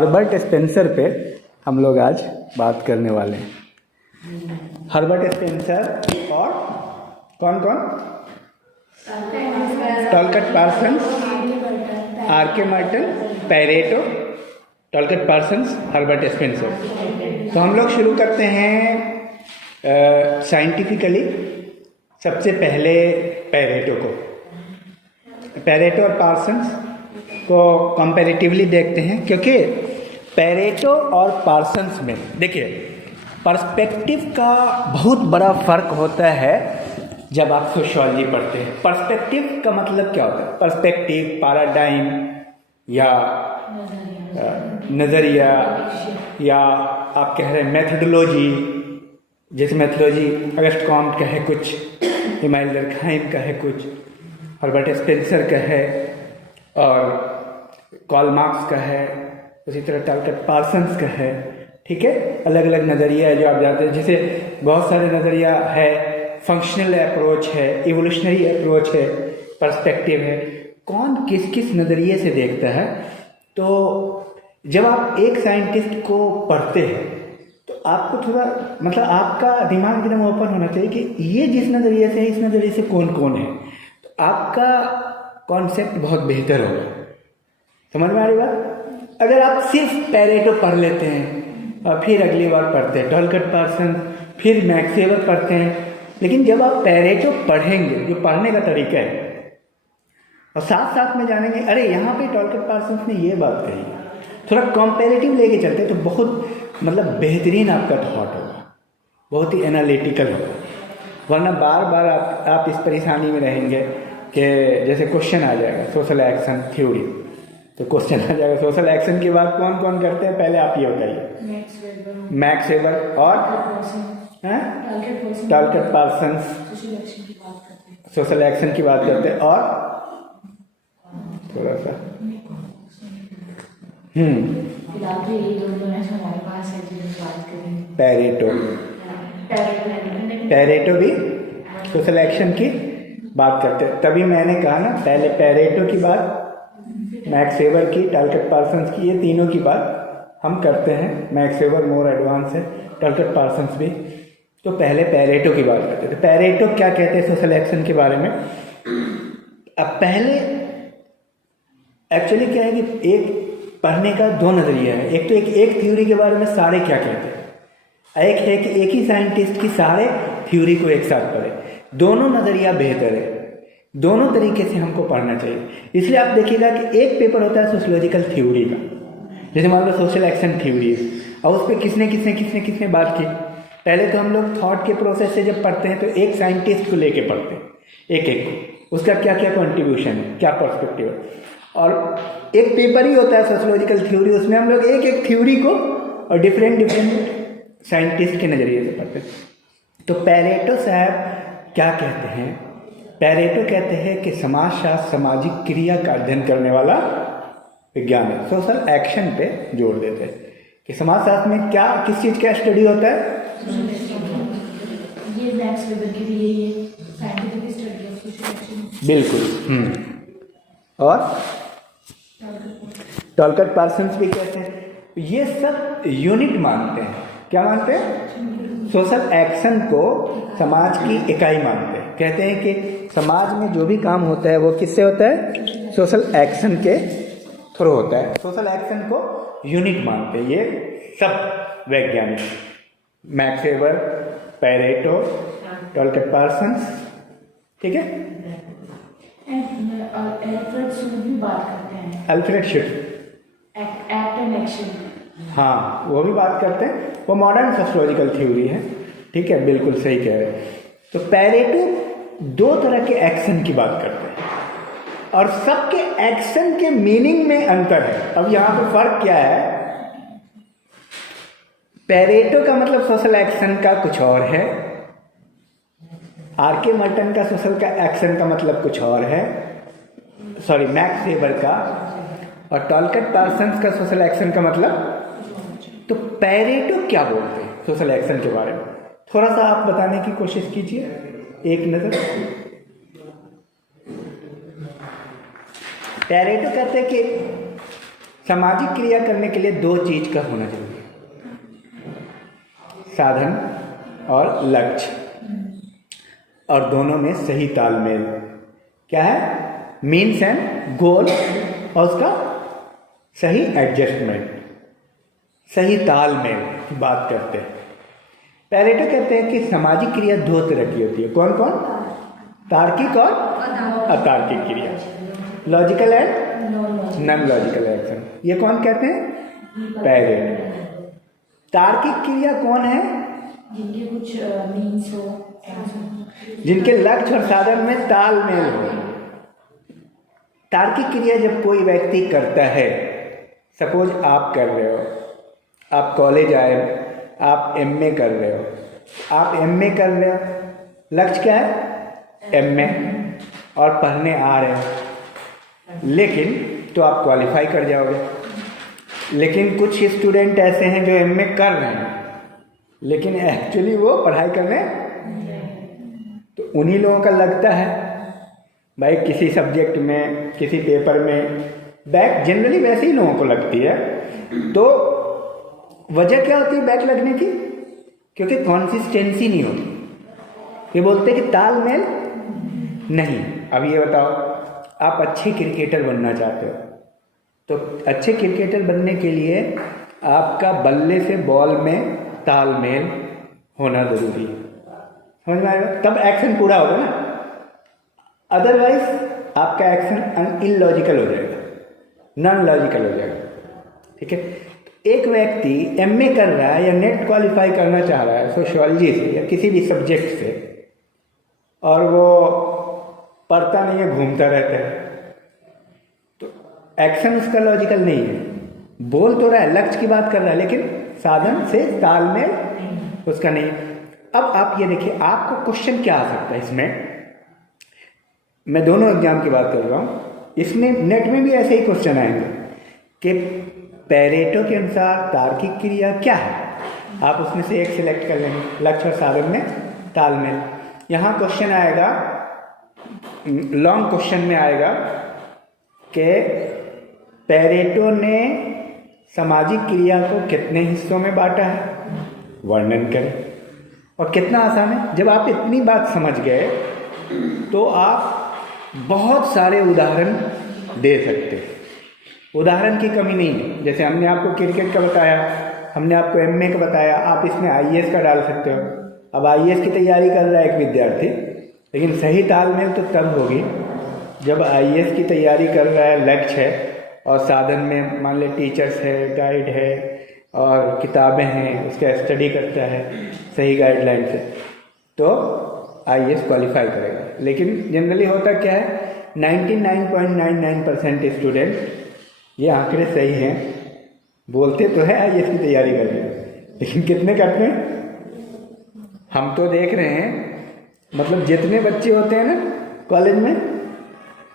Herbert Spencer पे हम लोग आज बात करने वाले हैं। हर्बर्ट स्पेंसर और कौन कौन? Talcott Parsons, R K. Merton, Pareto, Talcott Parsons, Herbert Spencer. तो हम लोग शुरू करते हैं साइंटिफिकली। सबसे पहले पैरेटो और पार्सन्स को कंपैरेटिवली देखते हैं, क्योंकि पैरेटो और पार्सन्स में देखिए पर्सपेक्टिव का बहुत बड़ा फर्क होता है। जब आप सोशियोलॉजी पढ़ते हैं, पर्सपेक्टिव का मतलब क्या होता है? पर्सपेक्टिव, पैराडाइम या नज़रिया, या आप कह रहे हैं मेथडोलॉजी। जैसे मेथडोलॉजी अगस्त कॉम्ट का है कुछ, इमानुएल डर्कहाइम का है कुछ, हर्बर्ट स्पेंसर का है और कार्ल मार्क्स का है, उसी तरह टॉलकट पार्सन्स का है। ठीक है, अलग अलग नज़रिया है जो आप जानते हैं। जैसे बहुत सारे नज़रिया है, फंक्शनल अप्रोच है, इवोल्यूशनरी अप्रोच है, पर्सपेक्टिव है। कौन किस किस नज़रिए से देखता है। तो जब आप एक साइंटिस्ट को पढ़ते हैं तो आपको थोड़ा मतलब आपका दिमाग एकदम ओपन होना चाहिए कि ये जिस नज़रिए से है, इस नज़रिए से कौन कौन है, तो आपका कॉन्सेप्ट बहुत बेहतर होगा। समझ में आ रही बात? अगर आप सिर्फ पैरेटो पढ़ लेते हैं और फिर अगली बार पढ़ते हैं टॉलकट पार्सन, फिर मैक्स वेबर पढ़ते हैं, लेकिन जब आप पैरेटो पढ़ेंगे, जो पढ़ने का तरीका है, और साथ साथ में जानेंगे अरे यहाँ पे टॉलकट पार्सन ने ये बात कही, थोड़ा कंपैरेटिव लेके चलते तो बहुत मतलब बेहतरीन आपका थॉट होगा, बहुत ही एनालिटिकल होगा। वरना बार बार आप इस परेशानी में रहेंगे कि जैसे क्वेश्चन आ जाएगा सोशल एक्शन थ्योरी, तो क्वेश्चन आ जाएगा सोशल एक्शन के बाद कौन कौन करते हैं, पहले आप ये बताइए। मैक्स वेबर और टॉलकट पार्सन्स सोशल एक्शन की बात करते हैं, और थोड़ा सा पैरेटो भी सोशल एक्शन की बात करते हैं। तभी मैंने कहा ना, पहले पैरेटो की बात, मैक्स वेबर की, टॉलकट पार्सन्स की, ये तीनों की बात हम करते हैं। मैक्स वेबर मोर एडवांस है, टॉलकट पार्सन्स भी। तो पहले पैरेटो की बात करते थे। पैरेटो क्या कहते हैं सोशल एक्शन के बारे में? अब पहले एक्चुअली क्या है कि एक पढ़ने का दो नज़रिया है। एक तो एक थ्योरी के बारे में सारे क्या कहते हैं, एक है कि एक ही साइंटिस्ट की सारे थ्योरी को एक साथ पढ़े। दोनों नज़रिया बेहतर है, दोनों तरीके से हमको पढ़ना चाहिए। इसलिए आप देखिएगा कि एक पेपर होता है सोशियोलॉजिकल थ्योरी का, जैसे मान लो सोशल एक्शन थ्योरी है, और उस पर किसने बात की। पहले तो हम लोग थॉट के प्रोसेस से जब पढ़ते हैं तो एक साइंटिस्ट को लेके पढ़ते हैं, एक को, उसका क्या क्या कॉन्ट्रीब्यूशन है, क्या पर्सपेक्टिव है। और एक पेपर ही होता है सोशियोलॉजिकल थ्योरी, उसमें हम लोग एक थ्योरी को और डिफरेंट साइंटिस्ट के नज़रिए से पढ़ते हैं। तो पैरेटो साहब क्या कहते हैं? पैरेटो कहते हैं कि समाजशास्त्र सामाजिक क्रिया का अध्ययन करने वाला विज्ञान है। सोशल एक्शन पे जोर देते हैं कि समाजशास्त्र में क्या किस चीज़ का स्टडी होता है। ये मैक्स वेबर की भी यही है, scientific study of social action. बिल्कुल। और टॉलकट पार्सन्स भी कहते हैं। ये सब यूनिट मानते हैं। क्या मानते हैं? सोशल एक्शन को समाज की इकाई मानते हैं। कहते हैं कि समाज में जो भी काम होता है वो किससे होता है? सोशल एक्शन के थ्रू होता है। सोशल एक्शन को यूनिट मानते हैं ये सब वैज्ञानिक, max weber, Pareto, Talcott Parsons. ठीक है, अल्फ्रेड शुड भी बात करते हैं। Alfred should, act and action, हाँ वो भी बात करते हैं। वो मॉडर्न सोशियोलॉजिकल थ्योरी है। ठीक है, बिल्कुल सही कह रहे हैं। तो पैरेटो दो तरह के एक्शन की बात करते हैं और सबके एक्शन के मीनिंग में अंतर है। अब यहाँ पे फर्क क्या है? पैरेटो का मतलब सोशल एक्शन का कुछ और है, आर.के. मार्टन का सोशल का एक्शन का मतलब कुछ और है, सॉरी मैक्स वेबर का, और टॉलकट पार्सन्स का सोशल एक्शन का मतलब। तो पैरेटो क्या बोलते हैं सोशल एक्शन के बारे में? थोड़ा सा आप बताने की कोशिश कीजिए, एक नज़र। पैरेटो कहते हैं कि सामाजिक क्रिया करने के लिए दो चीज का होना चाहिए, साधन और लक्ष्य, और दोनों में सही तालमेल। क्या है? मीन्स एंड गोल और उसका सही एडजस्टमेंट, सही तालमेल की बात करते हैं। पैरेटो कहते हैं कि सामाजिक क्रिया दो तरह की होती है। कौन कौन? तार्किक और अतार्किक क्रिया, logical and non logical action. ये कौन कहते हैं? पैरेटो। तार्किक क्रिया कौन है? जिनके कुछ मीन्स हो, जिनके लक्ष्य और साधन में तालमेल हो। तार्किक क्रिया जब कोई व्यक्ति करता है, सपोज आप कर रहे हो, आप कॉलेज आए, आप एमए कर रहे हो, आप एमए कर रहे हो, लक्ष्य क्या है? एमए, और पढ़ने आ रहे हो, लेकिन तो आप क्वालिफाई कर जाओगे। लेकिन कुछ स्टूडेंट ऐसे हैं जो एमए कर रहे हैं लेकिन एक्चुअली वो पढ़ाई करने, तो उन्हीं लोगों का लगता है भाई किसी सब्जेक्ट में, किसी पेपर में बैक जनरली वैसे ही लोगों को लगती है। तो वजह क्या होती है बैक लगने की? क्योंकि कंसिस्टेंसी नहीं होती। ये बोलते हैं कि तालमेल नहीं। अब ये बताओ, आप अच्छे क्रिकेटर बनना चाहते हो, तो अच्छे क्रिकेटर बनने के लिए आपका बल्ले से बॉल में तालमेल होना जरूरी है। समझ में आएगा? तब एक्शन पूरा होगा ना, अदरवाइज आपका एक्शन इलॉजिकल हो जाएगा, नॉन लॉजिकल हो जाएगा। ठीक है? एक व्यक्ति एमए कर रहा है या नेट क्वालिफाई करना चाह रहा है सोशियोलॉजी से या किसी भी सब्जेक्ट से, और वो पढ़ता नहीं है, घूमता रहता है, तो एक्शन उसका लॉजिकल नहीं है। बोल तो रहा है, लक्ष्य की बात कर रहा है, लेकिन साधन से तालमेल उसका नहीं। अब आप ये देखिए, आपको क्वेश्चन क्या आ सकता है इसमें। मैं दोनों एग्जाम की बात कर रहा हूँ, इसमें नेट में भी ऐसे ही क्वेश्चन आएंगे कि पैरेटो के अनुसार तार्किक क्रिया क्या है। आप उसमें से एक सिलेक्ट कर लेंगे, लक्ष्य और साधन में तालमेल। यहाँ क्वेश्चन आएगा, लॉन्ग क्वेश्चन में आएगा कि पैरेटो ने सामाजिक क्रिया को कितने हिस्सों में बांटा है, वर्णन करें। और कितना आसान है, जब आप इतनी बात समझ गए तो आप बहुत सारे उदाहरण दे सकते हैं। उदाहरण की कमी नहीं है। जैसे हमने आपको क्रिकेट का बताया, हमने आपको एमए का बताया, आप इसमें आईएएस का डाल सकते हो। अब आईएएस की तैयारी कर रहा है एक विद्यार्थी, लेकिन सही तालमेल तो तब होगी जब आईएएस की तैयारी कर रहा है, लक्ष्य है, और साधन में मान ले टीचर्स है, गाइड है और किताबें हैं, उसका स्टडी करता है सही गाइडलाइन से, तो आईएएस क्वालिफाई करेगा। लेकिन जनरली होता क्या है, 99.99% स्टूडेंट, ये आंकड़े सही हैं, बोलते तो है आईएएस की तैयारी कर रहे हैं, लेकिन कितने करते हैं? हम तो देख रहे हैं, मतलब जितने बच्चे होते हैं ना कॉलेज में,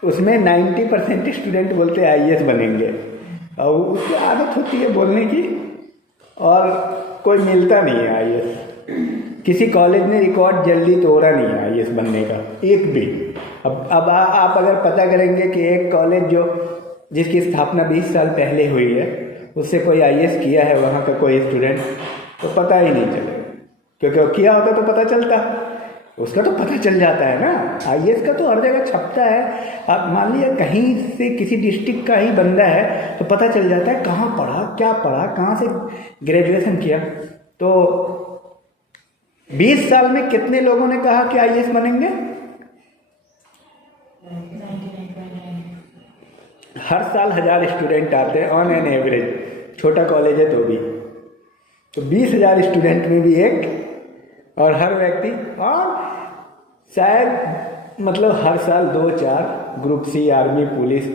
उसमें 90% स्टूडेंट बोलते हैं आईएएस बनेंगे, और उसकी आदत होती है बोलने की, और कोई मिलता नहीं है आईएएस। किसी कॉलेज ने रिकॉर्ड जल्दी तोड़ा नहीं है आईएएस बनने का, एक भी। अब आप अगर पता करेंगे कि एक कॉलेज जिसकी स्थापना 20 साल पहले हुई है, उससे कोई आईएएस किया है वहाँ का कोई स्टूडेंट, तो पता ही नहीं चलेगा। क्योंकि वो किया होता तो पता चलता, उसका तो पता चल जाता है ना। आईएएस का तो हर जगह छपता है। आप मान लीजिए कहीं से किसी डिस्ट्रिक्ट का ही बंदा है तो पता चल जाता है कहाँ पढ़ा, क्या पढ़ा, कहाँ से ग्रेजुएशन किया। तो 20 साल में कितने लोगों ने कहा कि आईएएस बनेंगे? हर साल 1000 स्टूडेंट आते हैं ऑन एन एवरेज, छोटा कॉलेज है तो भी, तो 20,000 स्टूडेंट में भी एक, और हर व्यक्ति, और शायद मतलब हर साल 2-4 ग्रुप सी, आर्मी, पुलिस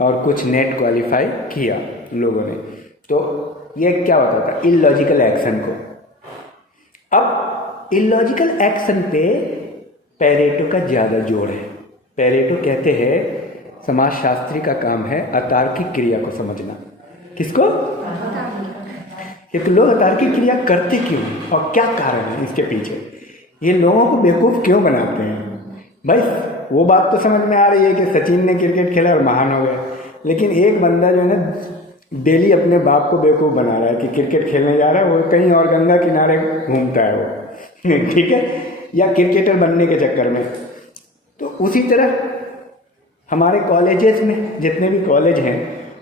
और कुछ नेट क्वालिफाई किया लोगों ने। तो ये क्या होता था? इलॉजिकल एक्शन को। अब इलॉजिकल एक्शन पे पैरेटो का ज़्यादा जोर है। पैरेटो कहते हैं समाजशास्त्री का काम है अतार्किक क्रिया को समझना। किसको? ये तो लोग अतार्किक क्रिया करते क्यों और क्या कारण है इसके पीछे, ये लोगों को बेवकूफ़ क्यों बनाते हैं? भाई वो बात तो समझ में आ रही है कि सचिन ने क्रिकेट खेला और महान हो गया, लेकिन एक बंदा जो है ना डेली अपने बाप को बेवकूफ़ बना रहा है कि क्रिकेट खेलने जा रहा है, वो कहीं और गंगा किनारे घूमता है वो ठीक है, या क्रिकेटर बनने के चक्कर में। तो उसी तरह हमारे कॉलेजेस में जितने भी कॉलेज हैं,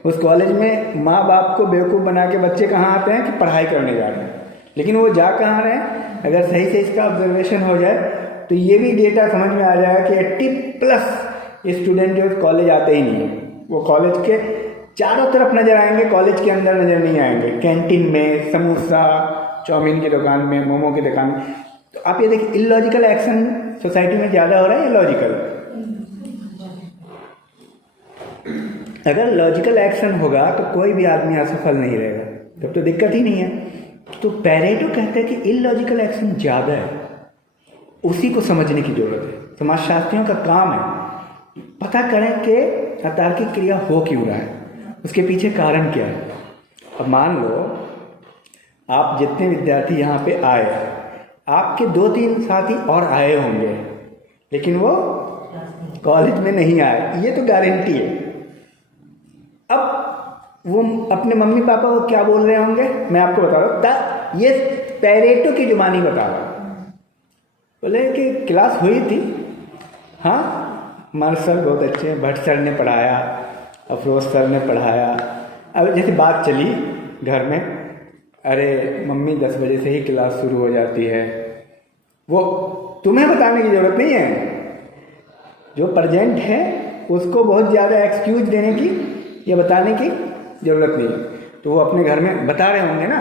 उस कॉलेज में माँ बाप को बेवकूफ़ बना के बच्चे कहाँ आते हैं कि पढ़ाई करने जा रहे हैं, लेकिन वो जा कहाँ रहे हैं। अगर सही से इसका ऑब्जर्वेशन हो जाए तो ये भी डेटा समझ में आ जाएगा कि 80+ स्टूडेंट जो कॉलेज आते ही नहीं है, वो कॉलेज के चारों तरफ नज़र आएंगे, कॉलेज के अंदर नज़र नहीं आएंगे। कैंटीन में, समोसा चाउमीन की दुकान में, मोमो की दुकान में। तो आप ये देखिए, इलॉजिकल एक्शन सोसाइटी में ज़्यादा हो रहा है या लॉजिकल? अगर लॉजिकल एक्शन होगा तो कोई भी आदमी असफल नहीं रहेगा, तब तो दिक्कत ही नहीं है। तो पेरेटो कहते हैं कि इलॉजिकल एक्शन ज़्यादा है, उसी को समझने की ज़रूरत है। समाजशास्त्रियों का काम है पता करें कि अतार्किक क्रिया हो क्यों रहा है, उसके पीछे कारण क्या है। अब मान लो आप जितने विद्यार्थी यहाँ पे आए, आपके 2-3 साथी और आए होंगे, लेकिन वो कॉलेज में नहीं आए, ये तो गारंटी है। अब वो अपने मम्मी पापा को क्या बोल रहे होंगे, मैं आपको बता रहा हूँ, ये पेरेटो की जुबानी बता रहा हूँ। बोले कि क्लास हुई थी, हाँ हमारे सर बहुत अच्छे हैं, भट्ट सर ने पढ़ाया, अफरोज सर ने पढ़ाया। अब जैसे बात चली घर में, अरे मम्मी 10 बजे से ही क्लास शुरू हो जाती है, वो तुम्हें बताने की ज़रूरत नहीं है, जो प्रेजेंट है उसको बहुत ज़्यादा एक्सक्यूज देने की या बताने की ज़रूरत नहीं है। तो वो अपने घर में बता रहे होंगे ना,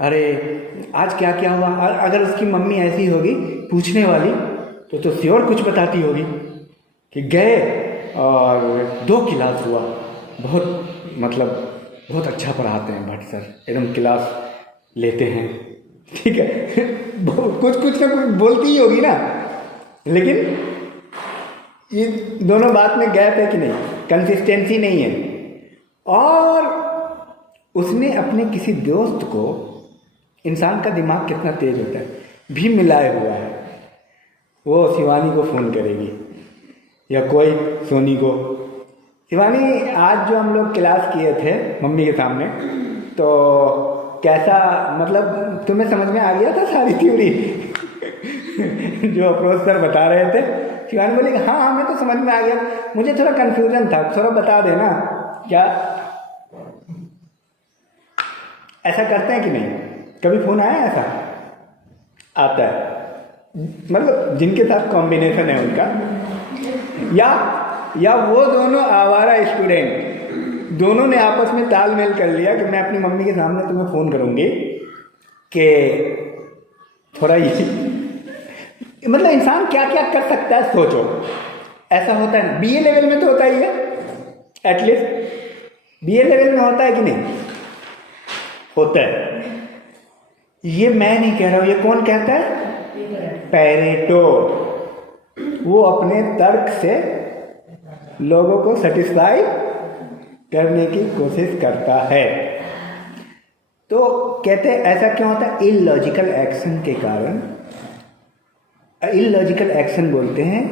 अरे आज क्या क्या हुआ। अगर उसकी मम्मी ऐसी होगी पूछने वाली तो श्योर कुछ बताती होगी कि गए और 2 क्लास हुआ, बहुत अच्छा पढ़ाते हैं भट्ट सर, एकदम क्लास लेते हैं, ठीक है कुछ ना कुछ बोलती ही होगी ना। लेकिन ये दोनों बात में गैप है कि नहीं, कंसिस्टेंसी नहीं है। और उसने अपने किसी दोस्त को, इंसान का दिमाग कितना तेज होता है, भी मिलाए हुआ है। वो शिवानी को फ़ोन करेगी या कोई सोनी को, शिवानी आज जो हम लोग क्लास किए थे मम्मी के सामने, तो कैसा, मतलब तुम्हें समझ में आ गया था सारी थ्योरी जो अफरोज सर बता रहे थे। शिवानी बोली हाँ हमें तो समझ में आ गया, मुझे थोड़ा कन्फ्यूजन था, थोड़ा बता देना क्या। ऐसा करते हैं कि नहीं, कभी फ़ोन आया ऐसा? आता है, मतलब जिनके साथ कॉम्बिनेशन है उनका, या वो दोनों आवारा स्टूडेंट, दोनों ने आपस में तालमेल कर लिया कि मैं अपनी मम्मी के सामने तुम्हें फ़ोन करूँगी कि थोड़ा ये मतलब इंसान क्या क्या कर सकता है सोचो। ऐसा होता है, BA लेवल में तो होता ही है, एटलीस्ट BA लेवल में होता है कि नहीं होता है। ये मैं नहीं कह रहा हूँ, ये कौन कहता है? पेरेटो। वो अपने तर्क से लोगों को सेटिस्फाई करने की कोशिश करता है। तो कहते हैं ऐसा क्यों होता है? इलॉजिकल एक्शन के कारण। इलॉजिकल एक्शन बोलते हैं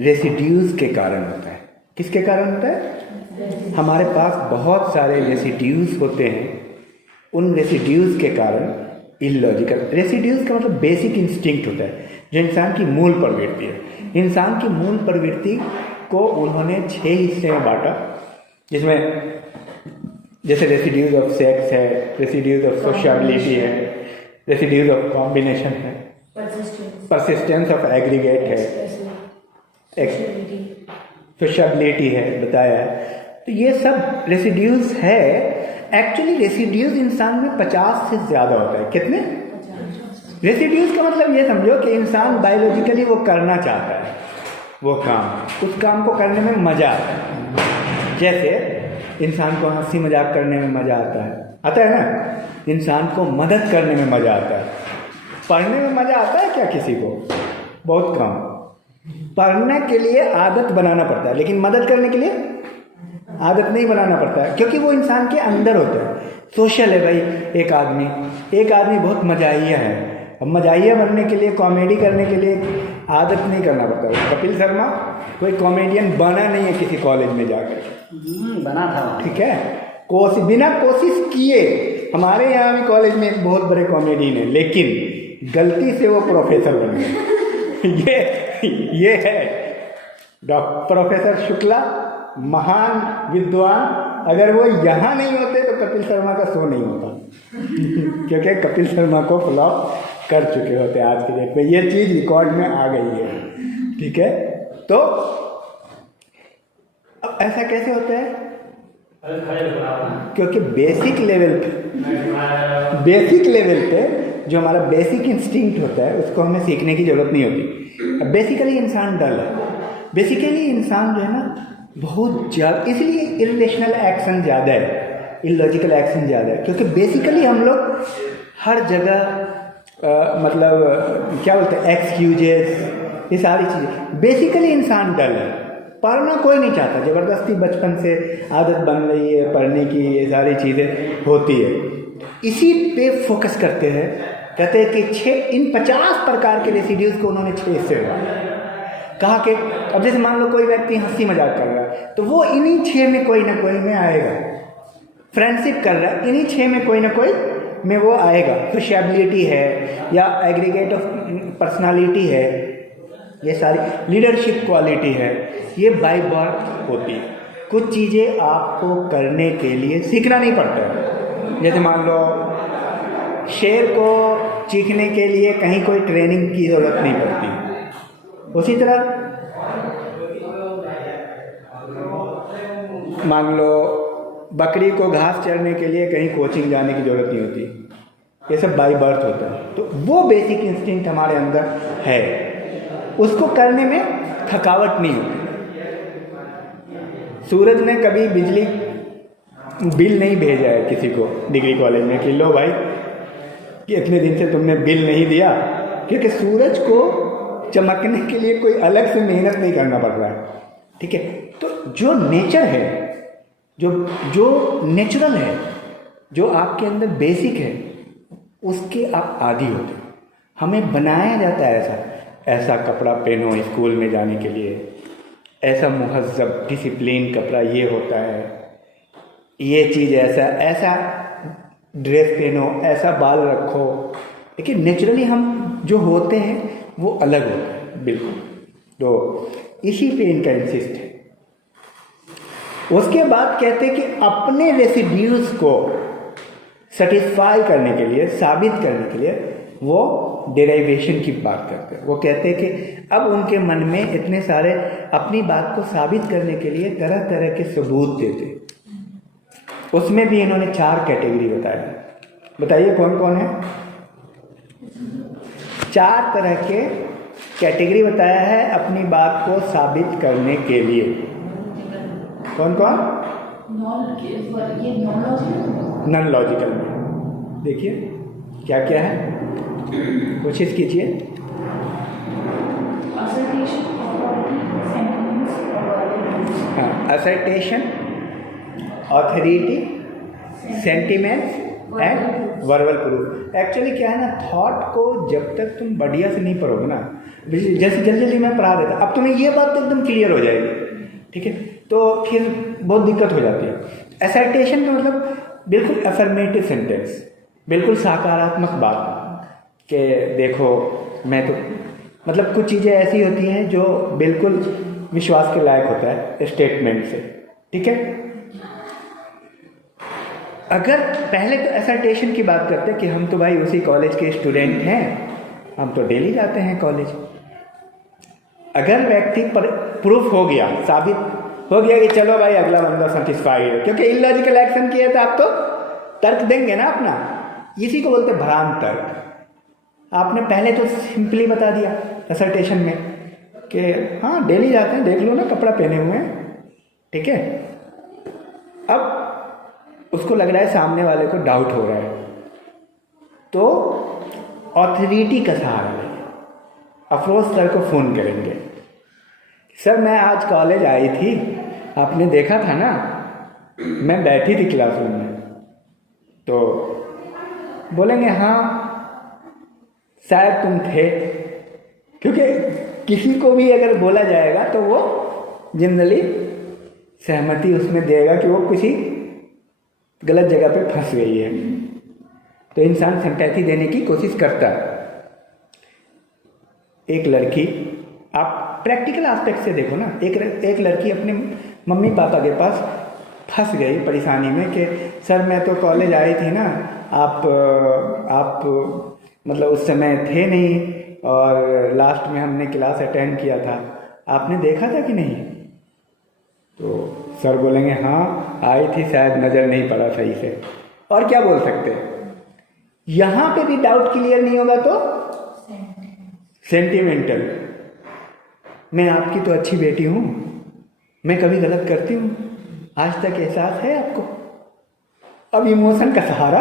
रेसिड्यूज के कारण होता है। किसके कारण होता है? हमारे पास बहुत सारे रेसिड्यूज होते हैं, उन रेसिड्यूज के कारण इलॉजिकल। रेसिड्यूज का मतलब बेसिक इंस्टिंक्ट होता है जो इंसान की मूल प्रवृत्ति है। इंसान की मूल प्रवृत्ति को उन्होंने 6 हिस्से में बांटा, जिसमें जैसे रेसिड्यूज ऑफ सेक्स है, रेसिड्यूज ऑफ सोशबिलिटी है, रेसिड्यूज ऑफ कॉम्बिनेशन है, परसिस्टेंस ऑफ एग्रीगेट है, सोशबिलिटी है, बताया है। तो ये सब रेसिड्यूज है। एक्चुअली रेसिड्यूज इंसान में 50 से ज़्यादा होता है। कितने रेसिड्यूज का मतलब ये समझो कि इंसान बायोलॉजिकली वो करना चाहता है, वो काम, उस काम को करने में मज़ा आता है। जैसे इंसान को हंसी मजाक करने में मज़ा आता है ना, इंसान को मदद करने में मज़ा आता है। पढ़ने में मज़ा आता है क्या किसी को? बहुत कम। पढ़ने के लिए आदत बनाना पड़ता है, लेकिन मदद करने के लिए आदत नहीं बनाना पड़ता है, क्योंकि वो इंसान के अंदर होता है। सोशल है भाई। एक आदमी बहुत मजाहिया है। अब मजाहिया बनने के लिए, कॉमेडी करने के लिए आदत नहीं करना पड़ता। कपिल शर्मा कोई कॉमेडियन बना नहीं है किसी कॉलेज में जाकर, बना था, ठीक है, बिना कोशिश किए। हमारे यहाँ भी कॉलेज में एक बहुत बड़े कॉमेडियन है, लेकिन गलती से वो प्रोफेसर बन गए। ये है प्रोफेसर शुक्ला, महान विद्वान। अगर वो यहाँ नहीं होते तो कपिल शर्मा का शो नहीं होता, क्योंकि कपिल शर्मा को फ्लॉप कर चुके होते आज के डेट में। ये चीज़ रिकॉर्ड में आ गई है, ठीक है। तो अब ऐसा कैसे होता है? क्योंकि बेसिक लेवल पे जो हमारा बेसिक इंस्टिंक्ट होता है उसको हमें सीखने की ज़रूरत नहीं होती। अब बेसिकली इंसान डल है, बेसिकली इंसान जो है ना बहुत ज़्यादा, इसलिए इरिलेशनल एक्शन ज़्यादा है, इलॉजिकल एक्शन ज़्यादा है, क्योंकि बेसिकली हम लोग हर जगह मतलब क्या बोलते हैं, एक्सक्यूजेस, ये सारी चीज़ें। बेसिकली इंसान डल है, पढ़ना कोई नहीं चाहता, ज़बरदस्ती बचपन से आदत बन रही है पढ़ने की, ये सारी चीज़ें होती है। इसी पे फोकस करते हैं, कहते हैं कि इन 50 प्रकार के रेसिड्यूज़ को उन्होंने 6 से कहा कि अब जैसे मान लो कोई व्यक्ति हंसी मजाक कर रहा है तो वो इन्हीं 6 में कोई ना कोई में आएगा। फ्रेंडशिप कर रहा है, इन्हीं 6 में कोई ना कोई में वो आएगा। सोशेबिलिटी है या एग्रीगेट ऑफ पर्सनालिटी है, ये सारी लीडरशिप क्वालिटी है, ये बाय बर्थ होती है। कुछ चीज़ें आपको करने के लिए सीखना नहीं पड़ता। जैसे मान लो शेर को चीखने के लिए कहीं कोई ट्रेनिंग की ज़रूरत नहीं पड़ती। उसी तरह मान लो बकरी को घास चरने के लिए कहीं कोचिंग जाने की ज़रूरत नहीं होती, ये सब बाय बर्थ होता है। तो वो बेसिक इंस्टिंक्ट हमारे अंदर है, उसको करने में थकावट नहीं होती। सूरज ने कभी बिजली बिल नहीं भेजा है किसी को डिग्री कॉलेज में कि लो भाई कि इतने दिन से तुमने बिल नहीं दिया, क्योंकि सूरज को चमकने के लिए कोई अलग से मेहनत नहीं करना पड़ रहा है, ठीक है। तो जो नेचर है, जो नेचुरल है, जो आपके अंदर बेसिक है, उसके आप आदी होते हो। हमें बनाया जाता है ऐसा कपड़ा पहनो स्कूल में जाने के लिए, ऐसा मुहज़्ज़ब डिसिप्लिन कपड़ा ये होता है, ये चीज़ ऐसा ड्रेस पहनो, ऐसा बाल रखो। लेकिन नेचुरली हम जो होते हैं वो अलग होता है बिल्कुल। तो इसी पे इनका इंसिस्ट है। उसके बाद कहते हैं कि अपने रेसिड्यूज़ को सेटिस्फाई करने के लिए, साबित करने के लिए वो डेराइवेशन की बात करते हैं। वो कहते हैं कि अब उनके मन में इतने सारे अपनी बात को साबित करने के लिए तरह तरह के सबूत देते। उसमें भी इन्होंने 4 कैटेगरी बताया। बताइए कौन कौन है? 4 तरह के कैटेगरी बताया है अपनी बात को साबित करने के लिए। कौन कौन? नॉन लॉजिकल में देखिए क्या क्या है, कोशिश कीजिए। हाँ, assertion, authority, sentiments and verbal proof. Actually क्या है ना, थॉट को जब तक तुम बढ़िया से नहीं पढ़ोगे ना, जैसे जल्दी जल्दी मैं पढ़ा देता, अब तुम्हें ये बात तो एकदम क्लियर हो जाएगी, ठीक है, तो फिर बहुत दिक्कत हो जाती है। असर्टेशन का मतलब बिल्कुल अफर्मेटिव सेंटेंस, बिल्कुल सकारात्मक बात कि देखो मैं तो, मतलब कुछ चीज़ें ऐसी होती हैं जो बिल्कुल विश्वास के लायक होता है स्टेटमेंट से, ठीक है। अगर पहले तो असर्टेशन की बात करते हैं कि हम तो भाई उसी कॉलेज के स्टूडेंट हैं, हम तो डेली जाते हैं कॉलेज। अगर व्यक्ति पर प्रूफ हो गया, साबित हो गया कि चलो भाई अगला बंदा सेटिस्फाइड है, क्योंकि इलॉजिकल एक्शन किया तो आप तो तर्क देंगे ना अपना, इसी को बोलते भ्रांत तर्क। आपने पहले तो सिंपली बता दिया असर्टेशन में कि हाँ डेली जाते हैं, देख लो ना कपड़ा पहने हुए हैं, ठीक है। अब उसको लग रहा है सामने वाले को डाउट हो रहा है, तो ऑथोरिटी का सहारा लेंगे, अफरोज सर को फ़ोन करेंगे, सर मैं आज कॉलेज आई थी, आपने देखा था ना, मैं बैठी थी क्लासरूम में, तो बोलेंगे हाँ शायद तुम थे, क्योंकि किसी को भी अगर बोला जाएगा तो वो जनरली सहमति उसमें देगा कि वो किसी गलत जगह पे फंस गई है। तो इंसान सिंपैथी देने की कोशिश करता है। एक लड़की, आप प्रैक्टिकल एस्पेक्ट से देखो ना, एक लड़की अपने मम्मी पापा के पास फंस गई परेशानी में कि सर मैं तो कॉलेज आई थी ना, आप मतलब उस समय थे नहीं और लास्ट में हमने क्लास अटेंड किया था, आपने देखा था कि नहीं? तो सर बोलेंगे हाँ आई थी, शायद नज़र नहीं पड़ा सही से। और क्या बोल सकते हैं? यहाँ पे भी डाउट क्लियर नहीं होगा तो सेंटिमेंटल, मैं आपकी तो अच्छी बेटी हूँ, मैं कभी गलत करती हूँ, आज तक एहसास है आपको? अब इमोशन का सहारा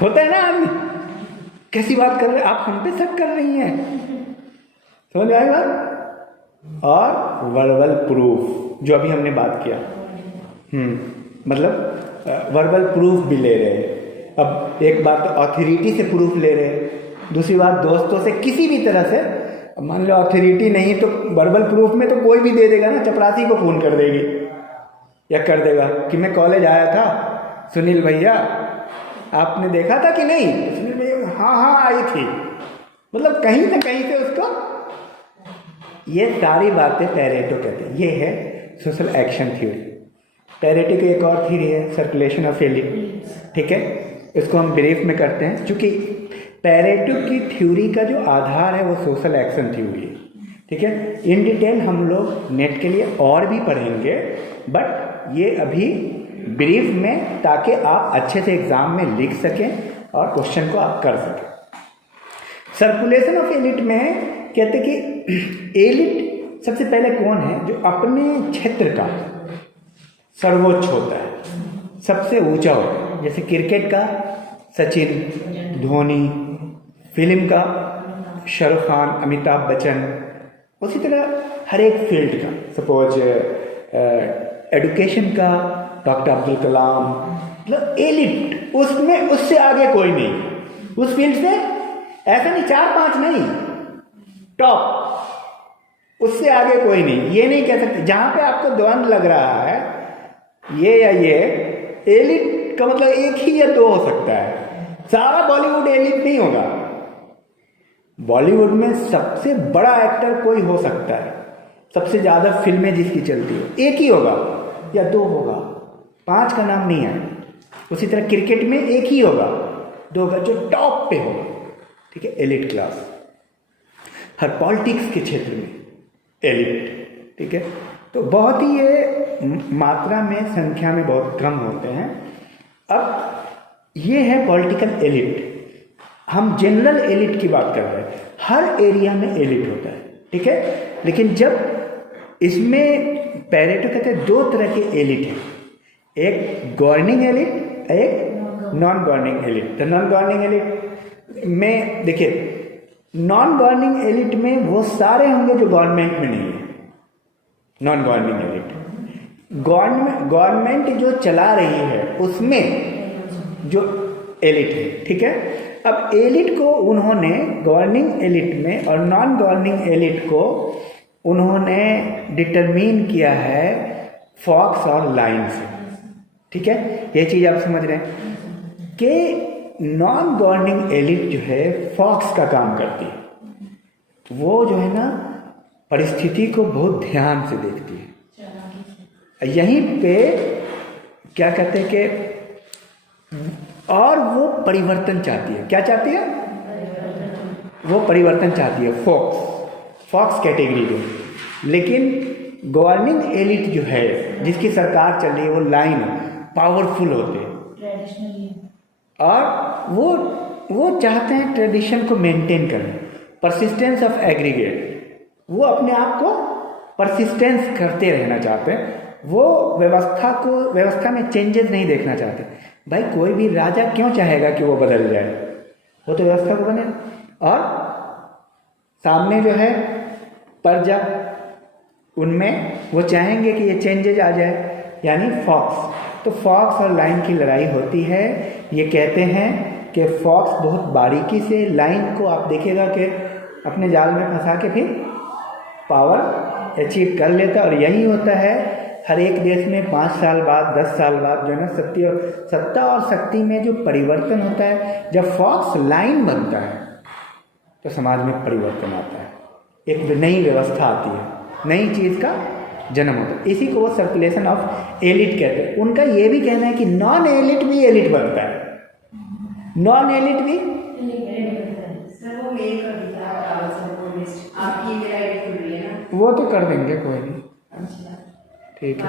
होता है ना आदमी, कैसी बात कर रहे हैं आप, हम पे शक कर रही हैं, समझ आई बात? और वर्बल प्रूफ जो अभी हमने बात किया, मतलब वर्बल प्रूफ भी ले रहे हैं। अब एक बात तो अथॉरिटी से प्रूफ ले रहे हैं, दूसरी बात दोस्तों से, किसी भी तरह से। मान लो अथॉरिटी नहीं तो वर्बल प्रूफ में तो कोई भी दे देगा ना, चपरासी को फोन कर देगी या कर देगा कि मैं कॉलेज आया था, सुनील भैया आपने देखा था कि नहीं? सुनील भैया हाँ आई थी, मतलब कहीं ना कहीं से उसको, ये सारी बातें पेरेटो कहते हैं। ये है सोशल एक्शन थ्योरी। पेरेटो की एक और थ्योरी है सर्कुलेशन ऑफ एलिट, ठीक है, इसको हम ब्रीफ में करते हैं। क्योंकि पेरेटो की थ्योरी का जो आधार है वो सोशल एक्शन थ्योरी है, ठीक है। इन डिटेल हम लोग नेट के लिए और भी पढ़ेंगे, बट ये अभी ब्रीफ में, ताकि आप अच्छे से एग्जाम में लिख सकें और क्वेश्चन को आप कर सकें। सर्कुलेशन ऑफ एलिट में कहते कि एलिट सबसे पहले कौन है? जो अपने क्षेत्र का सर्वोच्च होता है, सबसे ऊंचा होता है। जैसे क्रिकेट का सचिन, धोनी, फिल्म का शाहरुख खान, अमिताभ बच्चन, उसी तरह हर एक फील्ड का, सपोज एडुकेशन का डॉक्टर अब्दुल कलाम, मतलब एलिट, उसमें उससे आगे कोई नहीं, उस फील्ड से ऐसा नहीं 4-5 नहीं, टॉप, उससे आगे कोई नहीं। ये नहीं कह सकते, जहां पे आपको द्वंद लग रहा है ये या ये, एलिट का मतलब एक ही या दो हो सकता है। सारा बॉलीवुड एलिट नहीं होगा। बॉलीवुड में सबसे बड़ा एक्टर कोई हो सकता है, सबसे ज्यादा फिल्में जिसकी चलती है, एक ही होगा या दो होगा, 5 का नाम नहीं है। उसी तरह क्रिकेट में एक ही होगा, 2 होगा, जो टॉप पे होगा, ठीक है, एलिट क्लास। हर पॉलिटिक्स के क्षेत्र में एलिट, ठीक है। तो बहुत ही ये मात्रा में, संख्या में बहुत कम होते हैं। अब ये है पॉलिटिकल एलिट। हम जनरल एलिट की बात कर रहे हैं, हर एरिया में एलिट होता है, ठीक है। लेकिन जब इसमें पेरेटो कहते हैं 2 तरह के एलिट हैं, एक गवर्निंग एलिट, एक नॉन गवर्निंग एलिट। तो नॉन गवर्निंग एलिट में देखिए, नॉन गवर्निंग एलिट में वो सारे होंगे जो गवर्नमेंट में नहीं है। नॉन गवर्निंग एलिट, गवर्नमेंट जो चला रही है उसमें जो एलिट है, ठीक है। अब एलिट को उन्होंने गवर्निंग एलिट में और नॉन गवर्निंग एलिट को उन्होंने डिटरमिन किया है फॉक्स और लाइन से, ठीक है। ये चीज आप समझ रहे हैं कि नॉन गवर्निंग एलिट जो है फॉक्स का काम करती है। वो जो है ना परिस्थिति को बहुत ध्यान से देखती है। यहीं पे क्या कहते हैं कि, और वो परिवर्तन चाहती है। क्या चाहती है? वो परिवर्तन चाहती है, फॉक्स कैटेगरी में। लेकिन गवर्निंग एलिट जो है, जिसकी सरकार चल रही है, वो लाइन पावरफुल होते हैं और वो चाहते हैं ट्रेडिशन को मेंटेन करें, परसिस्टेंस ऑफ एग्रीगेट। वो अपने आप को परसिस्टेंस करते रहना चाहते हैं। वो व्यवस्था में चेंजेस नहीं देखना चाहते। भाई कोई भी राजा क्यों चाहेगा कि वो बदल जाए? वो तो व्यवस्था को बने, और सामने जो है प्रजा, उनमें वो चाहेंगे कि ये चेंजेस आ जाए, यानी फॉक्स। तो फॉक्स और लाइन की लड़ाई होती है। ये कहते हैं कि फॉक्स बहुत बारीकी से लाइन को, आप देखिएगा कि अपने जाल में फंसा के फिर पावर अचीव कर लेता, और यही होता है हर एक देश में 5 साल बाद 10 साल बाद जो है ना सत्ता और शक्ति में जो परिवर्तन होता है, जब फॉक्स लाइन बनता है तो समाज में परिवर्तन आता है, एक नई व्यवस्था आती है, नई चीज़ का जन्म होता है। इसी को वो सर्कुलेशन ऑफ एलिट कहते हैं। उनका ये भी कहना है कि नॉन एलिट भी एलिट बनता है, नॉन एलिट भी वो तो कर देंगे, कोई नहीं, ठीक है।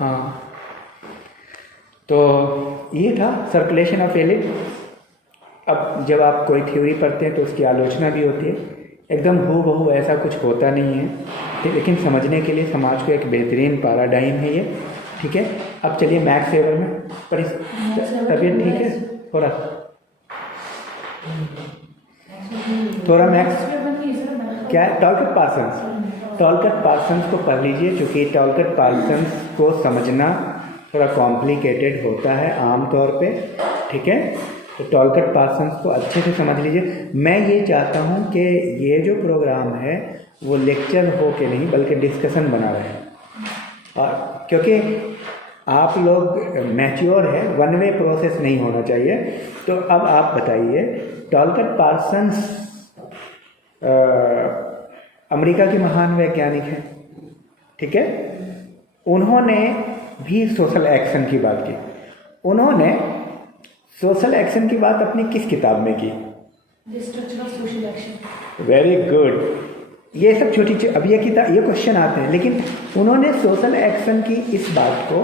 हाँ, तो ये था सर्कुलेशन ऑफ एलिट। अब जब आप कोई थ्योरी पढ़ते हैं तो उसकी आलोचना भी होती है, एकदम हूबहू ऐसा कुछ होता नहीं है, लेकिन समझने के लिए समाज को एक बेहतरीन पैराडाइम है ये, ठीक है। अब चलिए मैक्स वेबर में तबीयत ठीक है, थोड़ा मैक्स क्या है, टॉलकट पार्सन्स को पढ़ लीजिए, क्योंकि टॉलकट पार्सन्स को समझना थोड़ा कॉम्प्लिकेटेड होता है आम तौर पे, ठीक है। तो टॉलकट पार्सन्स को अच्छे से समझ लीजिए। मैं ये चाहता हूँ कि ये जो प्रोग्राम है वो लेक्चर हो के नहीं बल्कि डिस्कशन बना रहे हैं, और क्योंकि आप लोग मैच्योर है, वन वे प्रोसेस नहीं होना चाहिए। तो अब आप बताइए, टॉलकट पार्सन्स अमेरिका के महान वैज्ञानिक हैं, ठीक है। उन्होंने भी सोशल एक्शन की बात की। उन्होंने सोशल एक्शन की बात अपनी किस किताब में की? The structure of social action. Very good. ये सब छोटी चीज, अब ये किताब, ये क्वेश्चन आते हैं, लेकिन उन्होंने सोशल एक्शन की इस बात को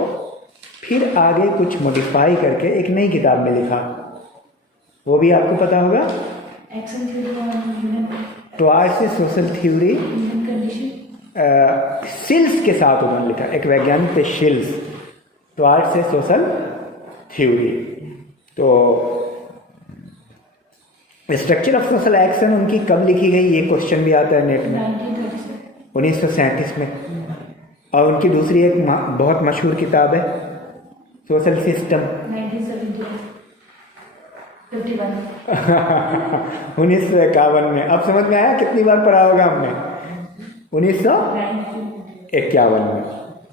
फिर आगे कुछ मॉडिफाई करके एक नई किताब में लिखा, वो भी आपको पता होगा, Action theory on human towards a social theory. condition. Shills के साथ उन्होंने लिखा, एक वैज्ञानिक थे shills, towards a social theory. तो स्ट्रक्चर ऑफ सोशल एक्शन उनकी कब लिखी गई, ये क्वेश्चन भी आता है नेट में, 1937 में। और उनकी दूसरी एक बहुत मशहूर किताब है सोशल सिस्टम, 1951 में। अब समझ में आया कितनी बार पढ़ा होगा हमने, 1951 में,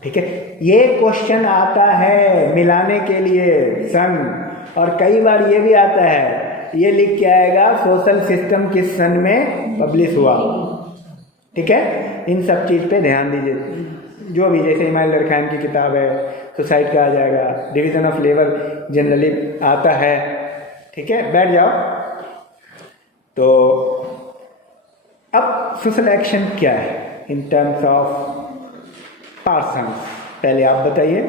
ठीक है। ये क्वेश्चन आता है मिलाने के लिए सन, और कई बार ये भी आता है, ये लिख के आएगा सोशल सिस्टम किस सन में पब्लिश हुआ, ठीक है। इन सब चीज़ पे ध्यान दीजिए, जो भी, जैसे इमाइल दरखान की किताब है, सुसाइड का आ जाएगा, डिवीज़न ऑफ लेबर जनरली आता है, ठीक है। बैठ जाओ। तो अब सोशल एक्शन क्या है इन टर्म्स ऑफ पार्सन्स, पहले आप बताइए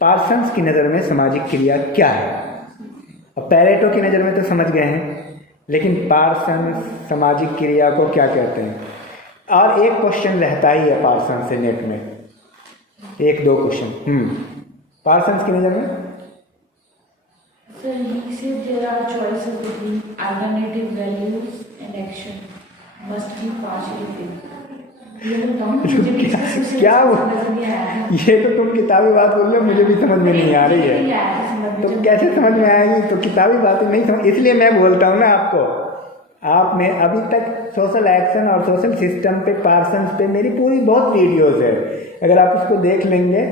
पार्सन्स की नज़र में सामाजिक क्रिया क्या है। अब पैरेटो की नज़र में तो समझ गए हैं, लेकिन पार्सन्स सामाजिक क्रिया को क्या कहते हैं। और एक क्वेश्चन रहता ही है पार्सन्स से नेट में, 1-2 क्वेश्चन पार्सन्स की नज़र में। So he said there are choices between alternative values and action must be partially filled. क्या वो, ये तो तुम किताबी बात बोल रहे हो, मुझे भी समझ में नहीं आ रही है, तो कैसे समझ में आएगी, तो किताबी बातें नहीं समझ, इसलिए मैं बोलता हूँ ना आपको। आपने अभी तक सोशल एक्शन और सोशल सिस्टम पे, पार्सन्स पे मेरी पूरी बहुत वीडियोस है, अगर आप उसको देख लेंगे,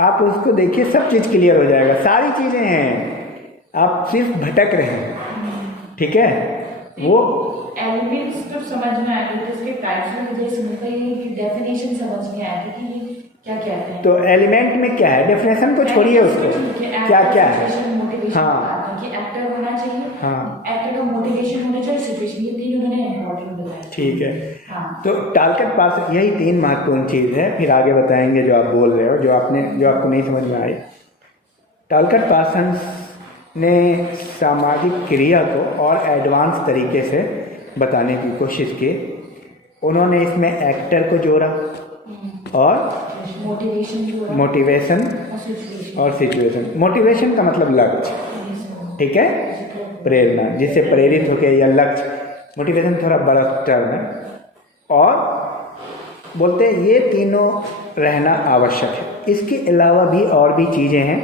आप उसको देखिए, सब चीज़ क्लियर हो जाएगा, सारी चीज़ें हैं, आप सिर्फ भटक रहे हैं, ठीक है। वो एलिमेंट्स तो समझ में आ गए, इसके टाइप्स में मुझे समझता ही कि डेफिनेशन समझ में आया कि ये क्या कहते हैं। तो एलिमेंट में क्या है, डेफिनेशन को छोड़िए, उसको क्या क्या है। हाँ, कि एक्टर होना चाहिए, हाँ, एक्टर का मोटिवेशन होना चाहिए, सिचुएशन, ये तीन उन्होंने इम्पोर्टेंट बताया, ठीक है। हाँ। तो टॉलकट पार्सन, यही 3 महत्वपूर्ण चीज़ है, फिर आगे बताएंगे जो आप बोल रहे हो, जो आपको नहीं समझ में आई। टॉलकट पार्सन ने सामाजिक क्रिया को और एडवांस तरीके से बताने की कोशिश की। उन्होंने इसमें एक्टर को जोड़ा और मोटिवेशन और सिचुएशन। मोटिवेशन का मतलब लक्ष्य, ठीक है, प्रेरणा, जिससे प्रेरित होकर, या लक्ष्य, मोटिवेशन थोड़ा बड़ा टर्म है। और बोलते हैं ये तीनों रहना आवश्यक है। इसके अलावा भी और भी चीज़ें हैं,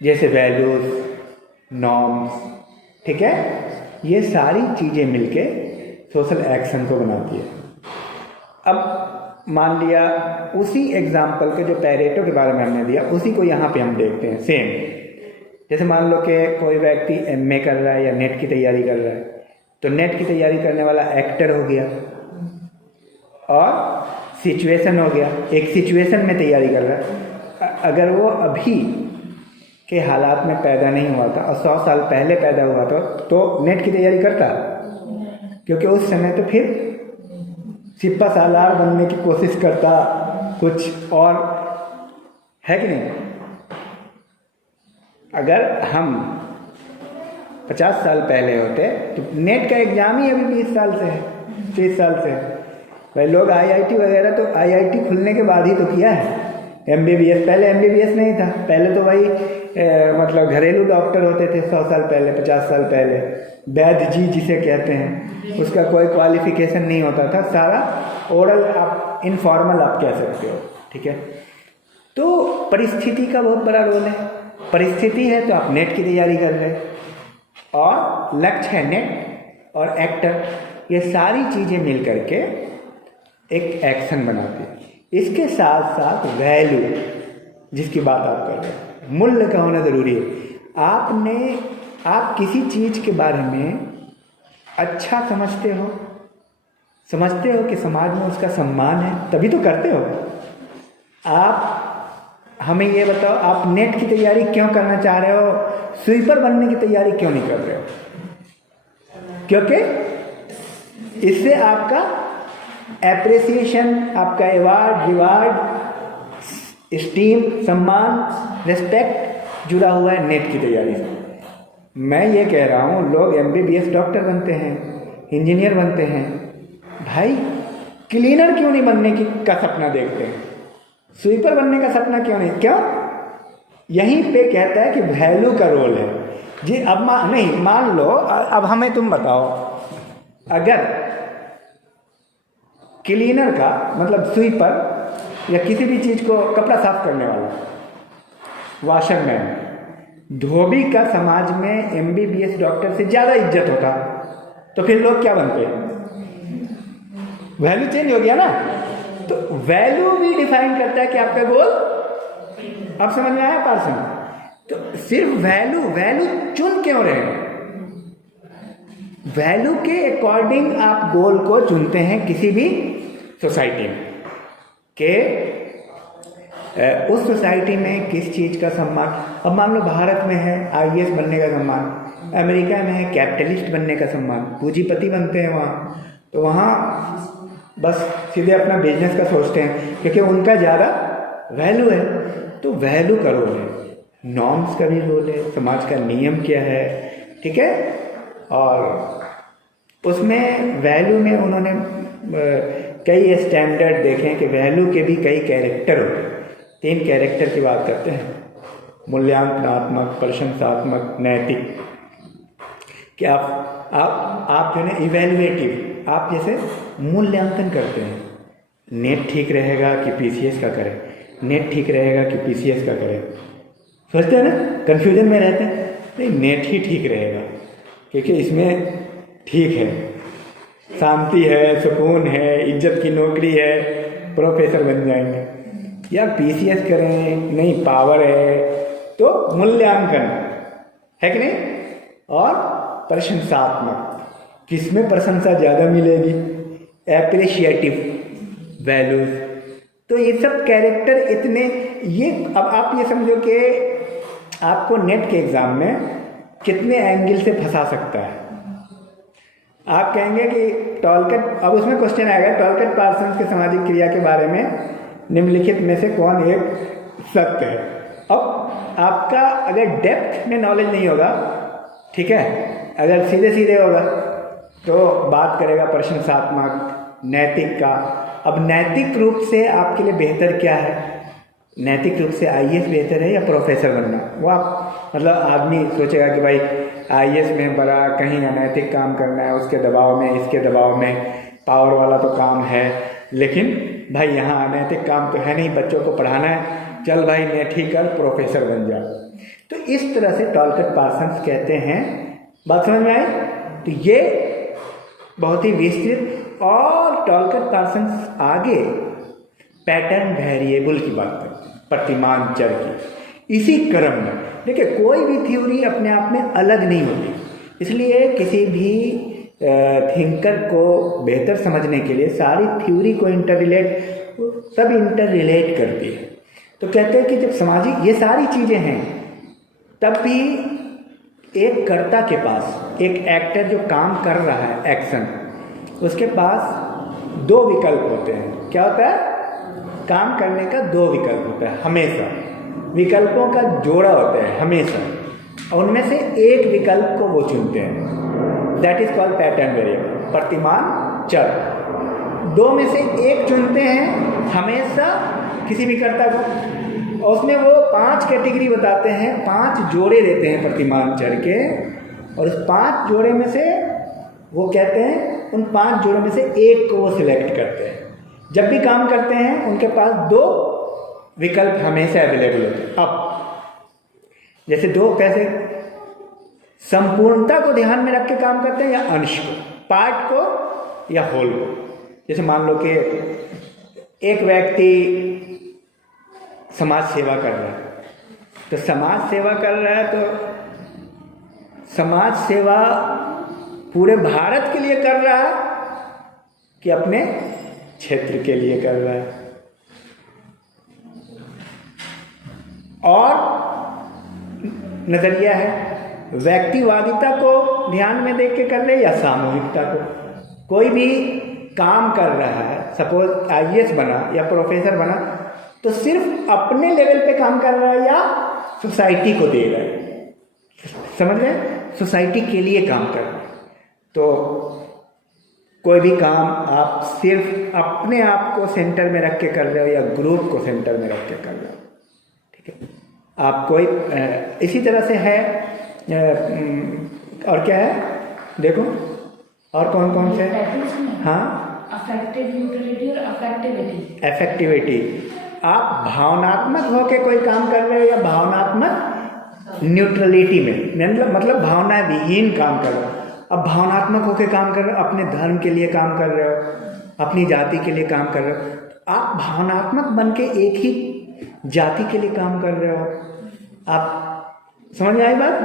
जैसे वैल्यूज, नॉर्म्स, ठीक है, ये सारी चीज़ें मिलके सोशल एक्शन को बनाती है। अब मान लिया उसी एग्जाम्पल के जो पैरेटो के बारे में हमने दिया उसी को यहाँ पे हम देखते हैं सेम। जैसे मान लो कि कोई व्यक्ति एमए कर रहा है या नेट की तैयारी कर रहा है, तो नेट की तैयारी करने वाला एक्टर हो गया और सिचुएशन हो गया, एक सिचुएशन में तैयारी कर रहा है। अगर वो अभी के हालात में पैदा नहीं हुआ था और 100 साल पहले पैदा हुआ था तो नेट की तैयारी करता, क्योंकि उस समय तो फिर सिपा सालार बनने की कोशिश करता, कुछ और है कि नहीं। अगर हम 50 साल पहले होते तो नेट का एग्जाम ही अभी 20 साल से है, 30 साल से है। भाई लोग आईआईटी वगैरह तो आईआईटी खुलने के बाद ही तो किया है। एमबीबीएस, पहले एमबीबीएस नहीं था, पहले तो भाई मतलब घरेलू डॉक्टर होते थे 100 साल पहले, 50 साल पहले। वैद्य जी जिसे कहते हैं, उसका कोई क्वालिफिकेशन नहीं होता था, सारा ओरल आप इनफॉर्मल आप कह सकते हो, ठीक है। तो परिस्थिति का बहुत बड़ा रोल है। परिस्थिति है तो आप नेट की तैयारी कर रहे हैं और लक्ष्य है नेट और एक्टर, ये सारी चीज़ें मिल करके एक एक्शन बनाती है। इसके साथ साथ वैल्यू जिसकी बात आप कर रहे हैं, मूल्य का होना ज़रूरी है। आप किसी चीज़ के बारे में अच्छा समझते हो कि समाज में उसका सम्मान है, तभी तो करते हो। आप हमें ये बताओ, आप नेट की तैयारी क्यों करना चाह रहे हो, स्वीपर बनने की तैयारी क्यों नहीं कर रहे हो? क्योंकि इससे आपका एप्रिसिएशन, आपका अवार्ड, रिवार्ड, स्टीम, सम्मान, रिस्पेक्ट जुड़ा हुआ है नेट की तैयारी से। मैं ये कह रहा हूँ, लोग एमबीबीएस डॉक्टर बनते हैं, इंजीनियर बनते हैं, भाई क्लीनर क्यों नहीं बनने का सपना देखते हैं, स्वीपर बनने का सपना क्यों नहीं? क्यों? यहीं पे कहता है कि वैल्यू का रोल है जी। अब मान लो, अब हमें तुम बताओ, अगर क्लीनर का मतलब स्वीपर या किसी भी चीज़ को कपड़ा साफ करने वाला, वॉशरमैन, धोबी का समाज में एमबीबीएस डॉक्टर से ज़्यादा इज्जत होता, तो फिर लोग क्या बनते? वैल्यू चेंज हो गया ना। तो वैल्यू भी डिफाइन करता है कि आपका गोल, अब समझ में आया पार्सन? तो सिर्फ वैल्यू चुन क्यों रहे हैं? वैल्यू के अकॉर्डिंग आप गोल को चुनते हैं किसी भी सोसाइटी में, के उस सोसाइटी में किस चीज़ का सम्मान। अब मान लो भारत में है आईएएस बनने का सम्मान, अमेरिका में है कैपिटलिस्ट बनने का सम्मान, पूंजीपति बनते हैं वहाँ, तो वहाँ बस सीधे अपना बिजनेस का सोचते हैं क्योंकि उनका ज़्यादा वैल्यू है। तो वैल्यू का रोल है, नॉर्म्स का भी रोल है, समाज का नियम क्या है, ठीक है। और उसमें वैल्यू में उन्होंने कई स्टैंडर्ड देखे कि वैल्यू के भी कई कैरेक्टर होते हैं। 3 कैरेक्टर की बात करते हैं, मूल्यांकनात्मक, प्रशंसात्मक, नैतिक। कि आप जो है इवैल्यूएटिव, आप जैसे मूल्यांकन करते हैं, नेट ठीक रहेगा कि पीसीएस का करें, नेट ठीक रहेगा कि पीसीएस का करें। सोचते हैं ना, कन्फ्यूजन में रहते हैं, नहीं नेट ही ठीक रहेगा क्योंकि इसमें ठीक है, शांति है, सुकून है, इज्जत की नौकरी है, प्रोफेसर बन जाएंगे। या पीसीएस करें, नहीं पावर है, तो मूल्यांकन है कि नहीं। और प्रशंसात्मक, किसमें प्रशंसा ज़्यादा मिलेगी, एप्रिशिएटिव वैल्यूज। तो ये सब कैरेक्टर इतने, ये अब आप ये समझो कि आपको नेट के एग्ज़ाम में कितने एंगल से फंसा सकता है। आप कहेंगे कि टॉलकट, अब उसमें क्वेश्चन आएगा टॉलकट पार्सन्स के सामाजिक क्रिया के बारे में निम्नलिखित में से कौन एक सत्य है। अब आपका अगर डेप्थ में नॉलेज नहीं होगा, ठीक है, अगर सीधे सीधे होगा तो बात करेगा प्रशंसात्मक, नैतिक का। अब नैतिक रूप से आपके लिए बेहतर क्या है, नैतिक रूप से आईएएस बेहतर है या प्रोफेसर बनना? वो आप मतलब आदमी सोचेगा कि भाई आईएएस में बड़ा कहीं अनैतिक काम करना है, उसके दबाव में, इसके दबाव में, पावर वाला तो काम है, लेकिन भाई यहाँ अनैतिक काम तो है नहीं, बच्चों को पढ़ाना है, चल भाई नेट ही कर, प्रोफेसर बन जा। तो इस तरह से टॉलकट पार्सन्स कहते हैं। बात समझ में आई? तो ये बहुत ही विस्तृत, और टॉलकट पार्सन्स आगे पैटर्न वेरिएबल की बात करते हैं, प्रतिमान चर की। इसी क्रम में देखिए, कोई भी थ्योरी अपने आप में अलग नहीं होती, इसलिए किसी भी थिंकर को बेहतर समझने के लिए सारी थ्योरी को सब इंटर रिलेट करती है। तो कहते हैं कि जब सामाजिक ये सारी चीज़ें हैं, तब भी एक कर्ता के पास, एक एक्टर जो काम कर रहा है एक्शन, उसके पास दो विकल्प होते हैं। क्या होता है? काम करने का दो विकल्प होता है हमेशा, विकल्पों का जोड़ा होता है हमेशा, और उनमें से एक विकल्प को वो चुनते हैं। That is called pattern variable, प्रतिमान चर। दो में से एक चुनते हैं हमेशा किसी भी कर्ता को, और उसमें वो 5 कैटेगरी बताते हैं, 5 जोड़े देते हैं प्रतिमान चर के, और उस 5 जोड़े में से वो कहते हैं उन 5 जोड़ों में से एक को वो सिलेक्ट करते हैं। जब भी काम करते हैं उनके पास 2 विकल्प हमेशा अवेलेबल होते हैं। अब जैसे 2 कैसे, संपूर्णता को ध्यान में रख के काम करते हैं या अंश को, पार्ट को या होल को। जैसे मान लो कि एक व्यक्ति समाज सेवा कर रहा है, तो समाज सेवा कर रहा है तो समाज सेवा पूरे भारत के लिए कर रहा है कि अपने क्षेत्र के लिए कर रहा है, और नजरिया है व्यक्तिवादिता को ध्यान में देख के कर रहे या सामूहिकता को। कोई भी काम कर रहा है, सपोज IAS बना या प्रोफेसर बना, तो सिर्फ अपने लेवल पे काम कर रहा है या सोसाइटी को दे रहा है, समझ रहे हैं? सोसाइटी के लिए काम कर रहा है। तो कोई भी काम आप सिर्फ अपने आप को सेंटर में रख के कर रहे हो या ग्रुप को सेंटर में रख के कर रहे हो, ठीक है? आप कोई इसी तरह से है, और क्या है देखो, और कौन कौन से? हाँ, अफेक्टिव न्यूट्रलिटी और अफेक्टिविटी। अफेक्टिविटी, आप भावनात्मक होके कोई काम कर रहे हो या भावनात्मक न्यूट्रलिटी में, मतलब भावना विहीन काम कर रहे हो। अब भावनात्मक होके काम कर रहे हो, अपने धर्म के लिए काम कर रहे हो, अपनी जाति के लिए काम कर रहे हो। आप भावनात्मक बन के एक ही जाति के लिए काम कर रहे हो। आप समझ में आई बात?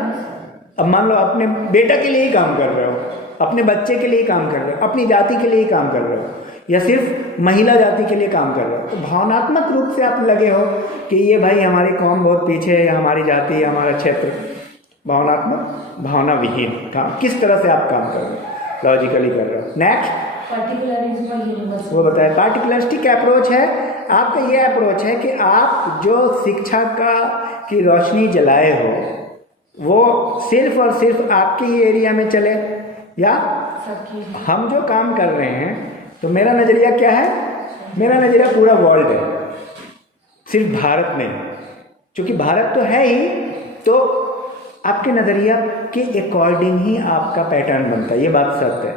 अब मान लो अपने बेटा के लिए ही काम कर रहे हो, अपने बच्चे के लिए काम कर रहे हो, अपनी जाति के लिए ही काम कर रहे हो, या सिर्फ महिला जाति के लिए काम कर रहे हो, तो भावनात्मक रूप से आप लगे हो कि ये भाई हमारी कौम बहुत पीछे है, या हमारी जाति या हमारा क्षेत्र। भावनात्मक, भावना विहीन काम, किस तरह से आप काम कर रहे हो, लॉजिकली कर रहे हो। नेक्स्ट, पार्टिकुलरिज्म और यूनिवर्सल। वो बताए पार्टिकुलरिस्टिक अप्रोच है आपका। ये अप्रोच है कि आप जो शिक्षा की रोशनी जलाए हो वो सिर्फ और सिर्फ आपके ही एरिया में चले, या हम जो काम कर रहे हैं, तो मेरा नज़रिया क्या है? मेरा नज़रिया पूरा वर्ल्ड है, सिर्फ भारत नहीं। क्योंकि भारत तो है ही, तो आपके नज़रिया के अकॉर्डिंग ही आपका पैटर्न बनता है, ये बात सत्य है।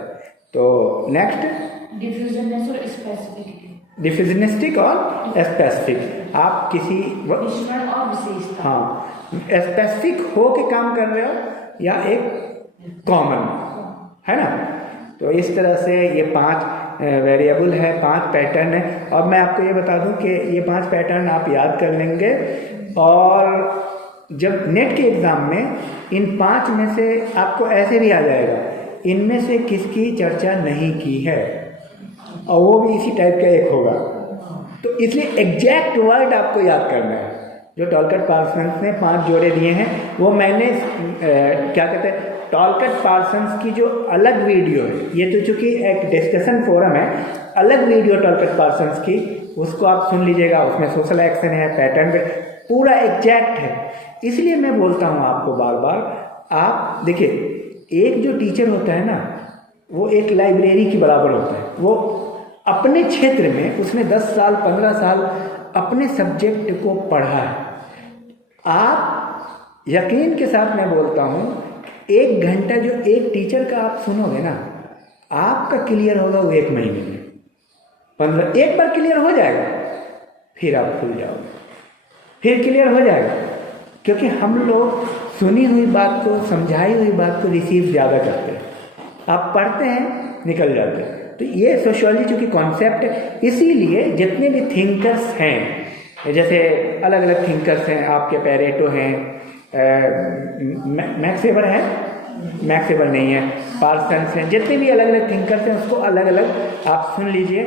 तो नेक्स्ट, डिफ्यूजननेस और स्पेसिफिसिटी। डिफ्यूजनिस्टिक और स्पेसिफिक, आप किसी विशेषण और विशेषता, हाँ, स्पेसिफिक हो के काम कर रहे हो या एक कॉमन, है ना? तो इस तरह से ये 5 वेरिएबल है, 5 पैटर्न है। और मैं आपको ये बता दूं कि ये 5 पैटर्न आप याद कर लेंगे, और जब नेट के एग्ज़ाम में इन 5 में से आपको ऐसे भी आ जाएगा, इनमें से किसकी चर्चा नहीं की है, और वो भी इसी टाइप का एक होगा। तो इसलिए एग्जैक्ट वर्ड आपको याद करना है। जो टॉलकट पार्सन्स ने 5 जोड़े दिए हैं, वो मैंने क्या कहते हैं, टॉलकट पार्सन्स की जो अलग वीडियो है, ये तो चूँकि एक डिस्कशन फोरम है, अलग वीडियो टॉलकट पार्सन्स की, उसको आप सुन लीजिएगा। उसमें सोशल एक्शन है, पैटर्न पूरा एग्जैक्ट है। इसलिए मैं बोलता हूँ आपको बार बार, आप देखिए, एक जो टीचर होता है ना, वो एक लाइब्रेरी के बराबर होता है। वो अपने क्षेत्र में उसने 10 साल 15 साल अपने सब्जेक्ट को पढ़ा है। आप यकीन के साथ मैं बोलता हूँ, 1 घंटा जो एक टीचर का आप सुनोगे ना, आपका क्लियर होगा वो 1 महीने में, 15 एक बार क्लियर हो जाएगा, फिर आप भूल जाओगे, फिर क्लियर हो जाएगा। क्योंकि हम लोग सुनी हुई बात को, समझाई हुई बात को रिसीव ज़्यादा करते हैं। आप पढ़ते हैं, निकल जाते हैं, तो ये सोशियोलॉजी चूँकि कॉन्सेप्ट है, इसीलिए जितने भी थिंकर्स हैं, जैसे अलग अलग थिंकर्स हैं, आपके पेरेटो हैं, मैक्स वेबर है, मैक्स वेबर नहीं है, पार्सन्स हैं, जितने भी अलग अलग थिंकर्स हैं उसको अलग अलग आप सुन लीजिए।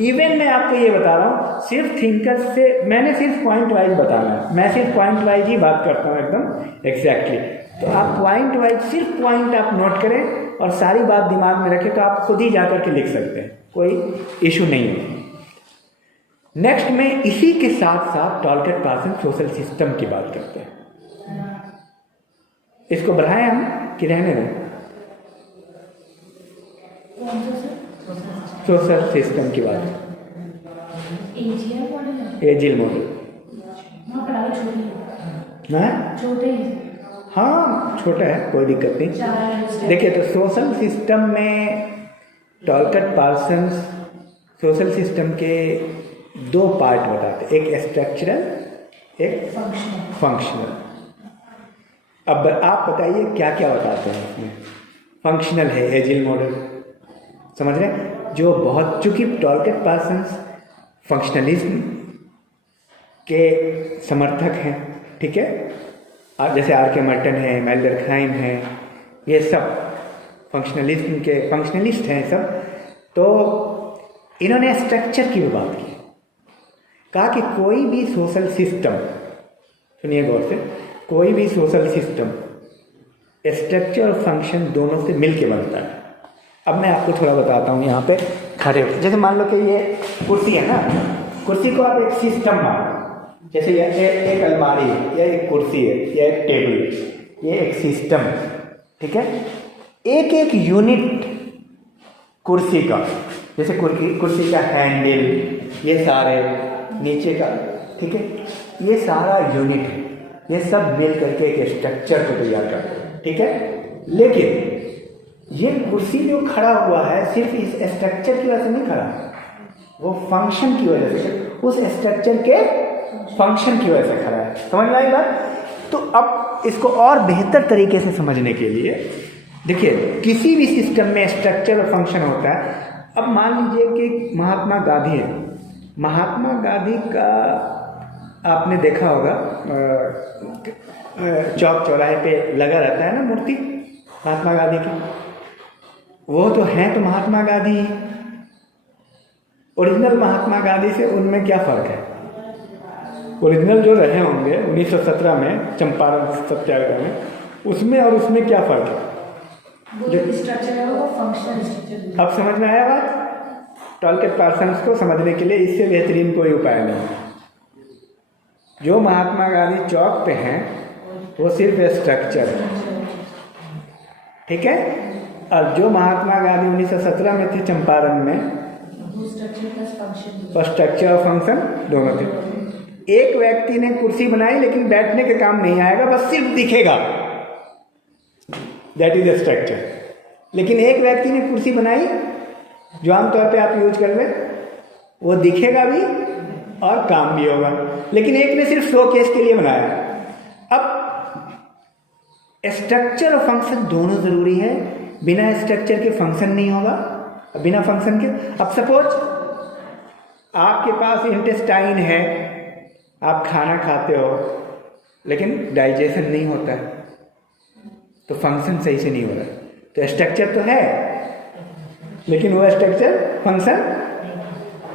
इवन मैं आपको ये बता रहा हूँ, सिर्फ थिंकर्स से मैंने सिर्फ पॉइंट वाइज बताना है, मैं सिर्फ पॉइंट वाइज ही बात करता हूँ एकदम एग्जैक्टली। तो आप पॉइंट वाइज सिर्फ पॉइंट आप नोट करें और सारी बात दिमाग में रखें, तो आप खुद ही जाकर के लिख सकते हैं, कोई इशू नहीं है। नेक्स्ट में इसी के साथ साथ टॉलकिट पार्सन सोशल सिस्टम की बात करते हैं। इसको बढ़ाएं हम कि रहने दें? सोशल सिस्टम की बात, एजिल मॉडल छोटे, हाँ छोटा है, कोई दिक्कत नहीं। देखिए, तो सोशल सिस्टम में टॉलकिट पार्सन सोशल सिस्टम के दो पार्ट बताते हैं, एक स्ट्रक्चरल, एक फंक्शनल। अब आप बताइए क्या क्या बताते हैं इसमें। फंक्शनल है एजिल मॉडल, समझ रहे हैं, जो बहुत, चूंकि टॉलकिट पार्सन फंक्शनलिज्म के समर्थक हैं, ठीक है, जैसे आर.के. मर्टन है, इमानुएल डर्कहाइम है, ये सब फंक्शनलिज्म के फंक्शनलिस्ट हैं सब। तो इन्होंने स्ट्रक्चर की भी बात की, कहा कि कोई भी सोशल सिस्टम, सुनिए गौर से, कोई भी सोशल सिस्टम स्ट्रक्चर और फंक्शन दोनों से मिलके बनता है। अब मैं आपको थोड़ा बताता हूँ, यहाँ पे खड़े हो, जैसे मान लो कि ये कुर्सी है ना, कुर्सी को आप एक सिस्टम मानो, जैसे ये एक अलमारी है, ये एक कुर्सी है, ये एक टेबल है, ये एक सिस्टम है, ठीक है। एक एक यूनिट कुर्सी का, जैसे कुर्सी का हैंडल, ये सारे नीचे का, ठीक है, ये सारा यूनिट है, ये सब मिल करके एक स्ट्रक्चर को तैयार करते हैं, ठीक है। लेकिन ये कुर्सी जो खड़ा हुआ है सिर्फ इस स्ट्रक्चर की वजह से नहीं खड़ा, वो फंक्शन की वजह से, उस स्ट्रक्चर के फंक्शन की वजह से खड़ा है। समझ में आई बात? तो अब इसको और बेहतर तरीके से समझने के लिए देखिए, किसी भी सिस्टम में स्ट्रक्चर और फंक्शन होता है। अब मान लीजिए कि महात्मा गांधी है, महात्मा गांधी का आपने देखा होगा चौक चौराहे पे लगा रहता है ना मूर्ति महात्मा गांधी की, वो तो हैं तो महात्मा गांधी ही। ओरिजिनल महात्मा गांधी से उनमें क्या फ़र्क है? ओरिजिनल जो रहे होंगे 1917 में चंपारण सत्याग्रह में, उसमें और उसमें क्या फ़र्क है? जो स्ट्रक्चर है वो फंक्शनल स्ट्रक्चर। अब समझ में आया बात? टॉलकिट पार्सन को समझने के लिए इससे बेहतरीन कोई उपाय नहीं। जो महात्मा गांधी चौक पे हैं वो सिर्फ स्ट्रक्चर है, ठीक है। और जो महात्मा गांधी 1917 में थे चंपारण में, स्ट्रक्चर और फंक्शन दोनों थे। एक व्यक्ति ने कुर्सी बनाई लेकिन बैठने के काम नहीं आएगा, बस सिर्फ दिखेगा, दैट इज स्ट्रक्चर। लेकिन एक व्यक्ति ने कुर्सी बनाई जो आमतौर पे आप यूज कर रहे, वो दिखेगा भी और काम भी होगा। लेकिन एक ने सिर्फ शो केस के लिए बनाया। अब स्ट्रक्चर और फंक्शन दोनों जरूरी है, बिना स्ट्रक्चर के फंक्शन नहीं होगा, बिना फंक्शन के। अब सपोज आपके पास इंटेस्टाइन है, आप खाना खाते हो लेकिन डाइजेशन नहीं होता है, तो फंक्शन सही से नहीं हो रहा है। तो स्ट्रक्चर तो है लेकिन वो स्ट्रक्चर फंक्शन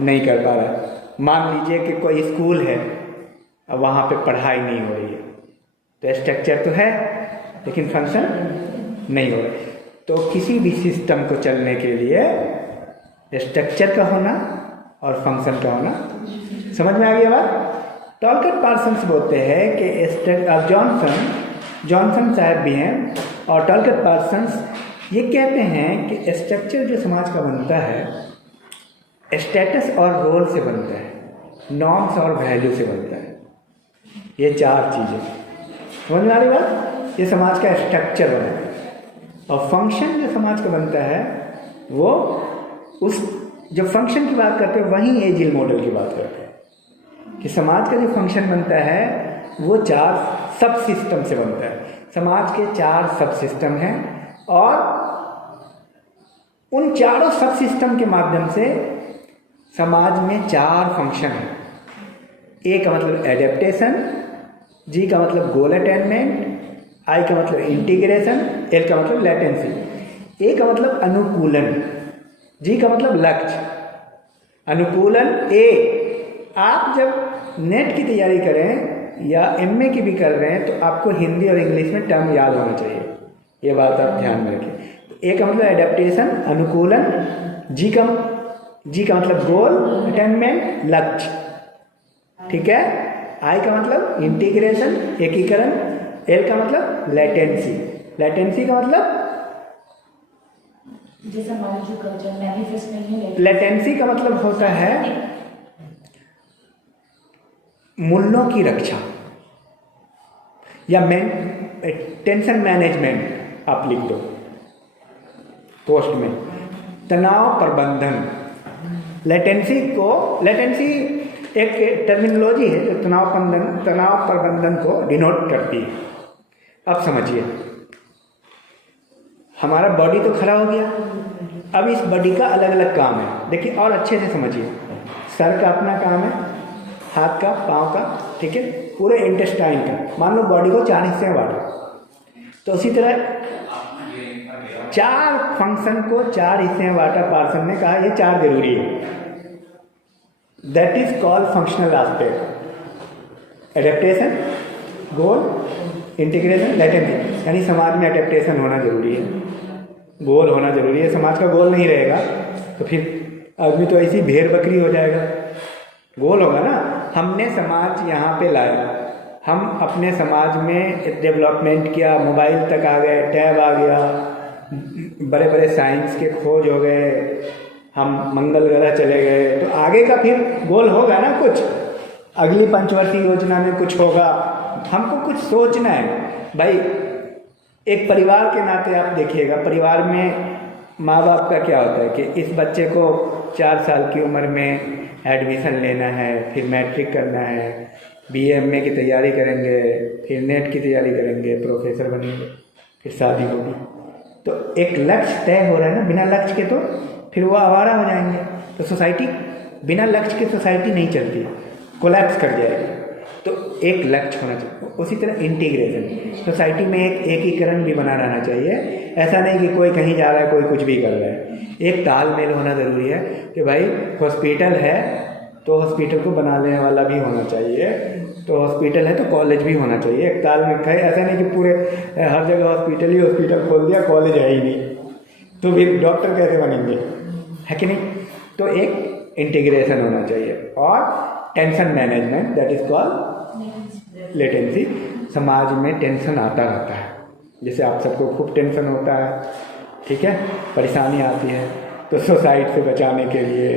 नहीं कर पा रहा है। मान लीजिए कि कोई स्कूल है, अब वहाँ पे पढ़ाई नहीं हो रही है, तो स्ट्रक्चर तो है लेकिन फंक्शन नहीं हो रहा है। तो किसी भी सिस्टम को चलने के लिए स्ट्रक्चर का होना और फंक्शन का होना, समझ में आ गया बात? टॉलकिट पार्सन बोलते हैं कि जॉनसन साहब भी हैं और टॉलकिट पार्सन ये कहते हैं कि स्ट्रक्चर जो समाज का बनता है स्टेटस और रोल से बनता है, नॉर्म्स और वैल्यू से बनता है। ये चार चीज़ें समझ में आ रही बात? ये समाज का स्ट्रक्चर बनता है। और फंक्शन जो समाज का बनता है वो उस, जब फंक्शन की बात करते हैं वहीं एजिल मॉडल की बात करते हैं कि समाज का जो फंक्शन बनता है वो 4 सब सिस्टम से बनता है। समाज के 4 सब सिस्टम हैं और उन चारों सब सिस्टम के माध्यम से समाज में 4 फंक्शन है। ए का मतलब एडेप्टेशन, जी का मतलब गोल अटेनमेंट, आई का मतलब इंटीग्रेशन, एल का मतलब लेटेंसी। ए का मतलब अनुकूलन, जी का मतलब लक्ष्य। अनुकूलन ए, आप जब नेट की तैयारी करें या एमए की भी कर रहे हैं तो आपको हिंदी और इंग्लिश में टर्म याद होना चाहिए, ये बात आप ध्यान में रखें। ए का मतलब एडेप्टेशन, अनुकूलन, जी का मतलब गोल अटेनमेंट, लक्ष्य, ठीक है। आई का मतलब इंटीग्रेशन, एकीकरण, एल का मतलब लेटेंसी। लेटेंसी का मतलब जैसे हमारा जो कल्चर मैनिफेस्ट नहीं है, लेटेंसी का मतलब होता है मूल्यों की रक्षा या टेंशन मैनेजमेंट, आप लिख दो पोस्ट में, तनाव प्रबंधन। लेटेंसी एक टर्मिनोलॉजी है जो तनाव प्रबंधन को डिनोट करती है। अब समझिए, हमारा बॉडी तो खड़ा हो गया, अब इस बॉडी का अलग अलग काम है। देखिए और अच्छे से समझिए, सर का अपना काम है, हाथ का, पाँव का, ठीक है, पूरे इंटेस्टाइन का। मान लो बॉडी को 4 हिस्से में बांटा, तो उसी तरह 4 फंक्शन को 4 हिस्से में बांटा। पार्सन ने कहा ये 4 जरूरी है। That is called functional aspect, adaptation, goal, integration, latency. यानी समाज में एडेप्टेशन होना जरूरी है, गोल होना जरूरी है। समाज का गोल नहीं रहेगा तो फिर आदमी तो ऐसी भेड़ बकरी हो जाएगा। गोल होगा ना, हमने समाज यहाँ पे लाया, हम अपने समाज में डेवलपमेंट किया, मोबाइल तक आ गए, टैब आ गया, बड़े बड़े साइंस के खोज हो गए, हम मंगल ग्रह चले गए, तो आगे का फिर गोल होगा ना कुछ, अगली पंचवर्षीय योजना में कुछ होगा। हमको कुछ सोचना है भाई। एक परिवार के नाते आप देखिएगा, परिवार में माँ बाप का क्या होता है कि इस बच्चे को 4 साल की उम्र में एडमिशन लेना है, फिर मैट्रिक करना है, बीए एमए की तैयारी करेंगे, फिर नेट की तैयारी करेंगे, प्रोफेसर बनेंगे, फिर शादी होगी। तो एक लक्ष्य तय हो रहा है ना, बिना लक्ष्य के तो फिर वो आवारा हो जाएंगे। तो सोसाइटी बिना लक्ष्य के सोसाइटी नहीं चलती, कोलैप्स कर जाएगी। तो एक लक्ष्य होना चाहिए। उसी तरह इंटीग्रेशन, सोसाइटी में एक एकीकरण भी बना रहना चाहिए। ऐसा नहीं कि कोई कहीं जा रहा है, कोई कुछ भी कर रहा है। एक तालमेल होना ज़रूरी है कि भाई हॉस्पिटल है तो हॉस्पिटल को बनाने वाला भी होना चाहिए, तो हॉस्पिटल है तो कॉलेज भी होना चाहिए। एक तालमेल है, ऐसा नहीं कि पूरे हर जगह हॉस्पिटल ही हॉस्पिटल खोल दिया, कॉलेज है ही नहीं, तो फिर डॉक्टर कैसे बनेंगे, है कि नहीं। तो एक इंटीग्रेशन होना चाहिए। और tension management, that is called latency. समाज में टेंशन आता रहता है, जैसे आप सबको खूब टेंशन होता है, ठीक है, परेशानी आती है, तो सुसाइड से बचाने के लिए,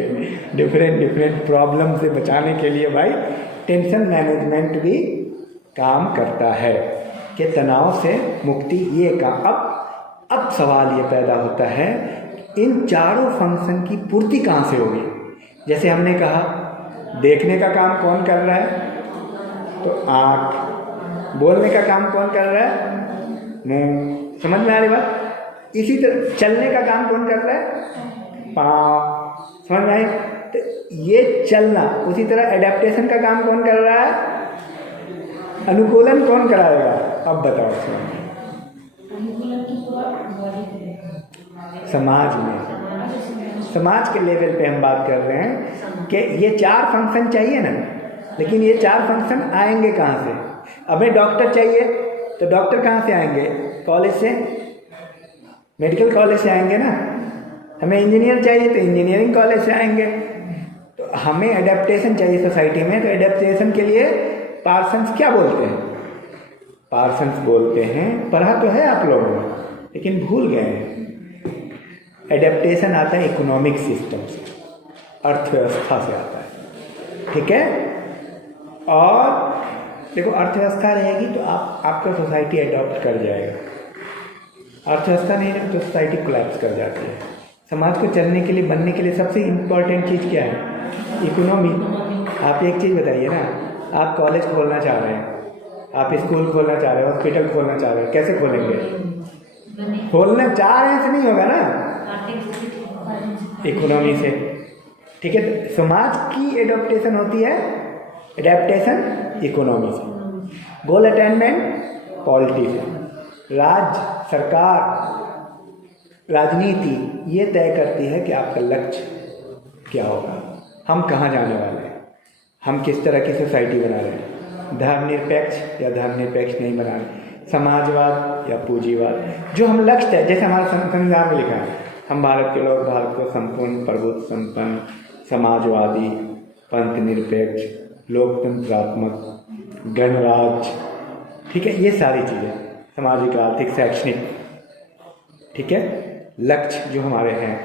डिफरेंट प्रॉब्लम से बचाने के लिए भाई टेंशन मैनेजमेंट भी काम करता है कि तनाव से मुक्ति, ये काम। अब सवाल ये पैदा होता है, इन चारों फंक्शन की पूर्ति कहाँ से होगी। जैसे हमने कहा, देखने का काम कौन कर रहा है, तो आँख। बोलने का काम कौन कर रहा है, मुंह। समझ में आ रही बात। इसी तरह चलने का काम कौन कर रहा है, पाँव। समझ में आई। तो ये चलना, उसी तरह एडेप्टेशन का काम कौन कर रहा है, अनुकूलन कौन कराएगा। अब बताओ, समाज में, समाज के लेवल पे हम बात कर रहे हैं कि ये 4 फंक्शन चाहिए ना, लेकिन ये 4 फंक्शन आएंगे कहाँ से। हमें डॉक्टर चाहिए तो डॉक्टर कहाँ से आएंगे, कॉलेज से, मेडिकल कॉलेज से आएंगे ना। हमें इंजीनियर चाहिए तो इंजीनियरिंग कॉलेज से आएंगे। तो हमें एडेप्टेशन चाहिए सोसाइटी में, तो एडेप्टेशन के लिए पार्सन्स क्या बोलते हैं, पार्सन्स बोलते हैं, पढ़ा तो है आप लोगों ने लेकिन भूल गए हैं। एडेप्टेशन आता है इकोनॉमिक सिस्टम से, अर्थव्यवस्था से आता है, ठीक है। और देखो, अर्थव्यवस्था रहेगी तो आपका सोसाइटी एडॉप्ट कर जाएगा। अर्थव्यवस्था नहीं रहे तो सोसाइटी कोलैप्स कर जाती है। समाज को चलने के लिए, बनने के लिए सबसे इम्पोर्टेंट चीज़ क्या है, इकोनॉमी। आप एक चीज़ बताइए ना, आप कॉलेज खोलना चाह रहे हैं, आप स्कूल खोलना चाह रहे हैं, हॉस्पिटल खोलना चाह रहे हैं, कैसे खोलेंगे, खोलना चाह रहे हैं से नहीं होगा ना। इकोनॉमी से। ठीक है, तो समाज की एडॉप्टेशन होती है, एडेप्टेशन इकोनॉमी से। गोल अटेनमेंट पॉलिटी से। राज्य, सरकार, राजनीति ये तय करती है कि आपका लक्ष्य क्या होगा, हम कहाँ जाने वाले हैं, हम किस तरह की सोसाइटी बना रहे हैं, धर्मनिरपेक्ष या धर्मनिरपेक्ष नहीं बना रहे, समाजवाद या पूंजीवाद। जो हम लक्ष्य है, जैसे हमारे संविधान में लिखा है, हम भारत के लोग भारत को संपूर्ण, प्रभुत्व संपन्न, समाजवादी, पंथ निरपेक्ष, लोकतंत्रात्मक, गणराज्य, ठीक है, ये सारी चीज़ें, सामाजिक, आर्थिक, शैक्षणिक, ठीक है, लक्ष्य जो हमारे हैं,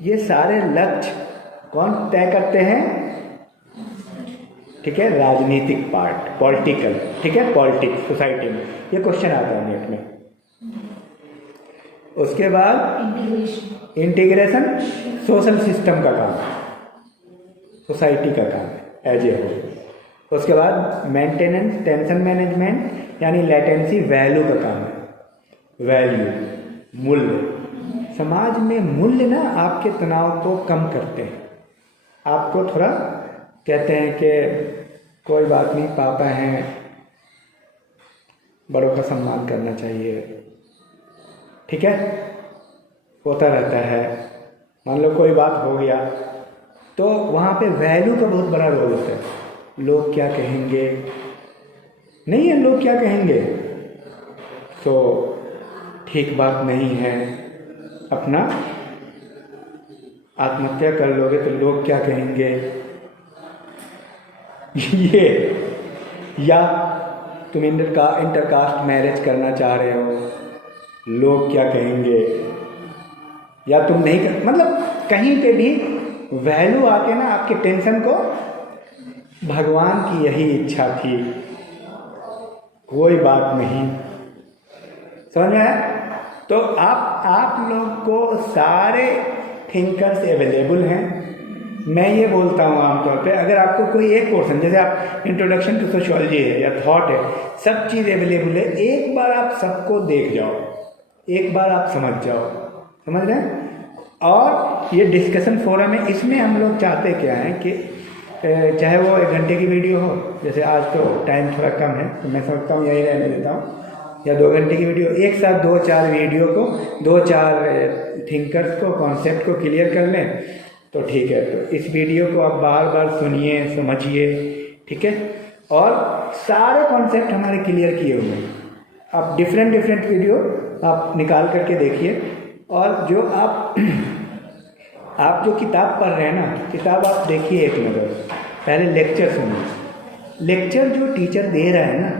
ये सारे लक्ष्य कौन तय करते हैं? ठीक है, राजनीतिक पार्ट, पॉलिटिकल, ठीक है, पॉलिटिक्स, सोसाइटी में। ये क्वेश्चन आता है नेट में। उसके बाद इंटीग्रेशन सोशल सिस्टम का काम, सोसाइटी का काम एज ए होल। उसके बाद मेंटेनेंस, टेंशन मैनेजमेंट यानी लेटेंसी, वैल्यू का काम है। वैल्यू, मूल्य। समाज में मूल्य ना आपके तनाव को कम करते हैं, आपको थोड़ा कहते हैं कि कोई बात नहीं, पापा हैं, बड़ों का सम्मान करना चाहिए, ठीक है, होता रहता है। मान लो कोई बात हो गया तो वहाँ पे वैल्यू का बहुत बड़ा रोल होता है। लोग क्या कहेंगे, नहीं है, लोग क्या कहेंगे तो ठीक बात नहीं है, अपना आत्महत्या कर लोगे तो लोग क्या कहेंगे ये, या तुम इंटरकास्ट मैरिज करना चाह रहे हो, लोग क्या कहेंगे, या तुम नहीं कर, मतलब कहीं पे भी वैल्यू आके ना आपके टेंशन को, भगवान की यही इच्छा थी, कोई बात नहीं, समझ में आया? तो आप लोग को सारे थिंकर्स अवेलेबल हैं। मैं ये बोलता हूँ आमतौर पे, अगर आपको कोई एक पोर्शन, जैसे आप इंट्रोडक्शन टू सोशियोलॉजी है या थॉट है, सब चीज़ अवेलेबल है, एक बार आप सबको देख जाओ, एक बार आप समझ जाओ, समझ रहे हैं? और ये डिस्कशन फोरम है, इसमें हम लोग चाहते क्या है कि चाहे वो 1 घंटे की वीडियो हो, जैसे आज तो टाइम थोड़ा कम है तो मैं समझता हूँ यही रहने देता हूँ, या 2 घंटे की वीडियो, एक साथ 2-4 वीडियो को, 2-4 थिंकर्स को, कॉन्सेप्ट को क्लियर कर लें तो ठीक है। तो इस वीडियो को आप बार बार सुनिए, समझिए, ठीक है, और सारे कॉन्सेप्ट हमारे क्लियर किए हुए हैं। आप डिफरेंट वीडियो आप निकाल करके देखिए, और जो आप जो किताब पढ़ रहे हैं ना, किताब आप देखिए एक नज़र, पहले लेक्चर सुनिए। लेक्चर जो टीचर दे रहा है ना,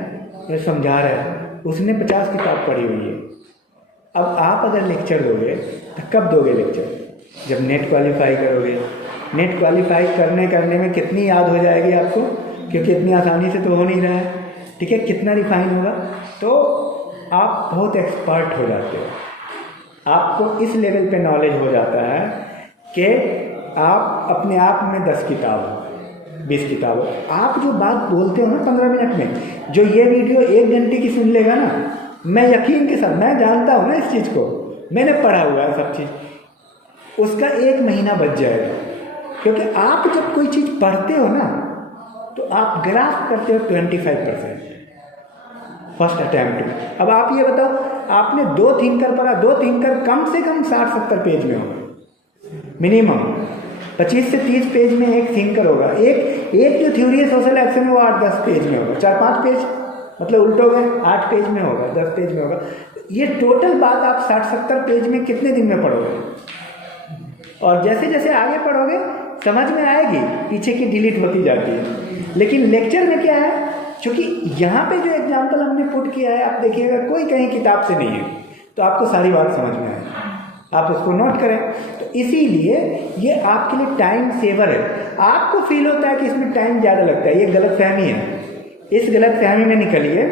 जो समझा रहा है, उसने 50 किताब पढ़ी हुई है। अब आप अगर लेक्चर दोगे तो कब दोगे लेक्चर? जब नेट क्वालिफाई करोगे। नेट क्वालिफाई करने में कितनी याद हो जाएगी आपको, क्योंकि इतनी आसानी से तो हो नहीं रहा है, ठीक है, कितना रिफाइन होगा, तो आप बहुत एक्सपर्ट हो जाते हो, आपको इस लेवल पे नॉलेज हो जाता है कि आप अपने आप में 10 किताब 20 किताब, आप जो बात बोलते हो ना 15 मिनट में, जो ये वीडियो 1 घंटे की सुन लेगा ना, मैं यकीन के साथ, मैं जानता हूँ ना इस चीज़ को, मैंने पढ़ा हुआ है सब चीज़, उसका 1 महीना बच जाएगा। क्योंकि आप जब कोई चीज़ पढ़ते हो ना तो आप ग्रास्प करते हो 25% फर्स्ट अटैम्प्ट में। अब आप ये बताओ, आपने 2 थिंकर पढ़ा, 2 थिंकर कम से कम 60-70 पेज में होगा मिनिमम, 25 से 30 पेज में एक थिंकर होगा। एक जो थ्योरी है सोशल एक्शन में वो 8-10 पेज में होगा, 4-5 पेज, मतलब उल्टो गए, 8 पेज में होगा, 10 पेज में होगा। ये टोटल बात आप 60-70 पेज में कितने दिन में पढ़ोगे? और जैसे जैसे आगे पढ़ोगे समझ में आएगी, पीछे की डिलीट होती जाती है। लेकिन लेक्चर में क्या है, क्योंकि यहाँ पे जो एग्जाम्पल हमने पुट किया है, आप देखिएगा कोई कहीं किताब से नहीं है, तो आपको सारी बात समझ में आएगी, आप उसको नोट करें। तो इसीलिए ये आपके लिए टाइम सेवर है। आपको फील होता है कि इसमें टाइम ज़्यादा लगता है, ये गलतफहमी है। इस गलतफहमी में निकलिए,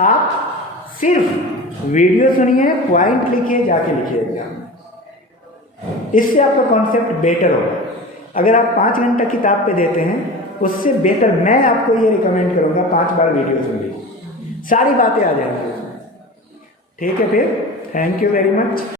आप सिर्फ वीडियो सुनिए, पॉइंट लिखिए, जाके लिखिए एग्जाम में, इससे आपका कॉन्सेप्ट बेटर होगा। अगर आप 5 घंटा किताब पे देते हैं, उससे बेटर मैं आपको ये रिकमेंड करूँगा 5 बार वीडियो सुन लीजिए, सारी बातें आ जाएंगी उसमें, ठीक है। फिर थैंक यू वेरी मच।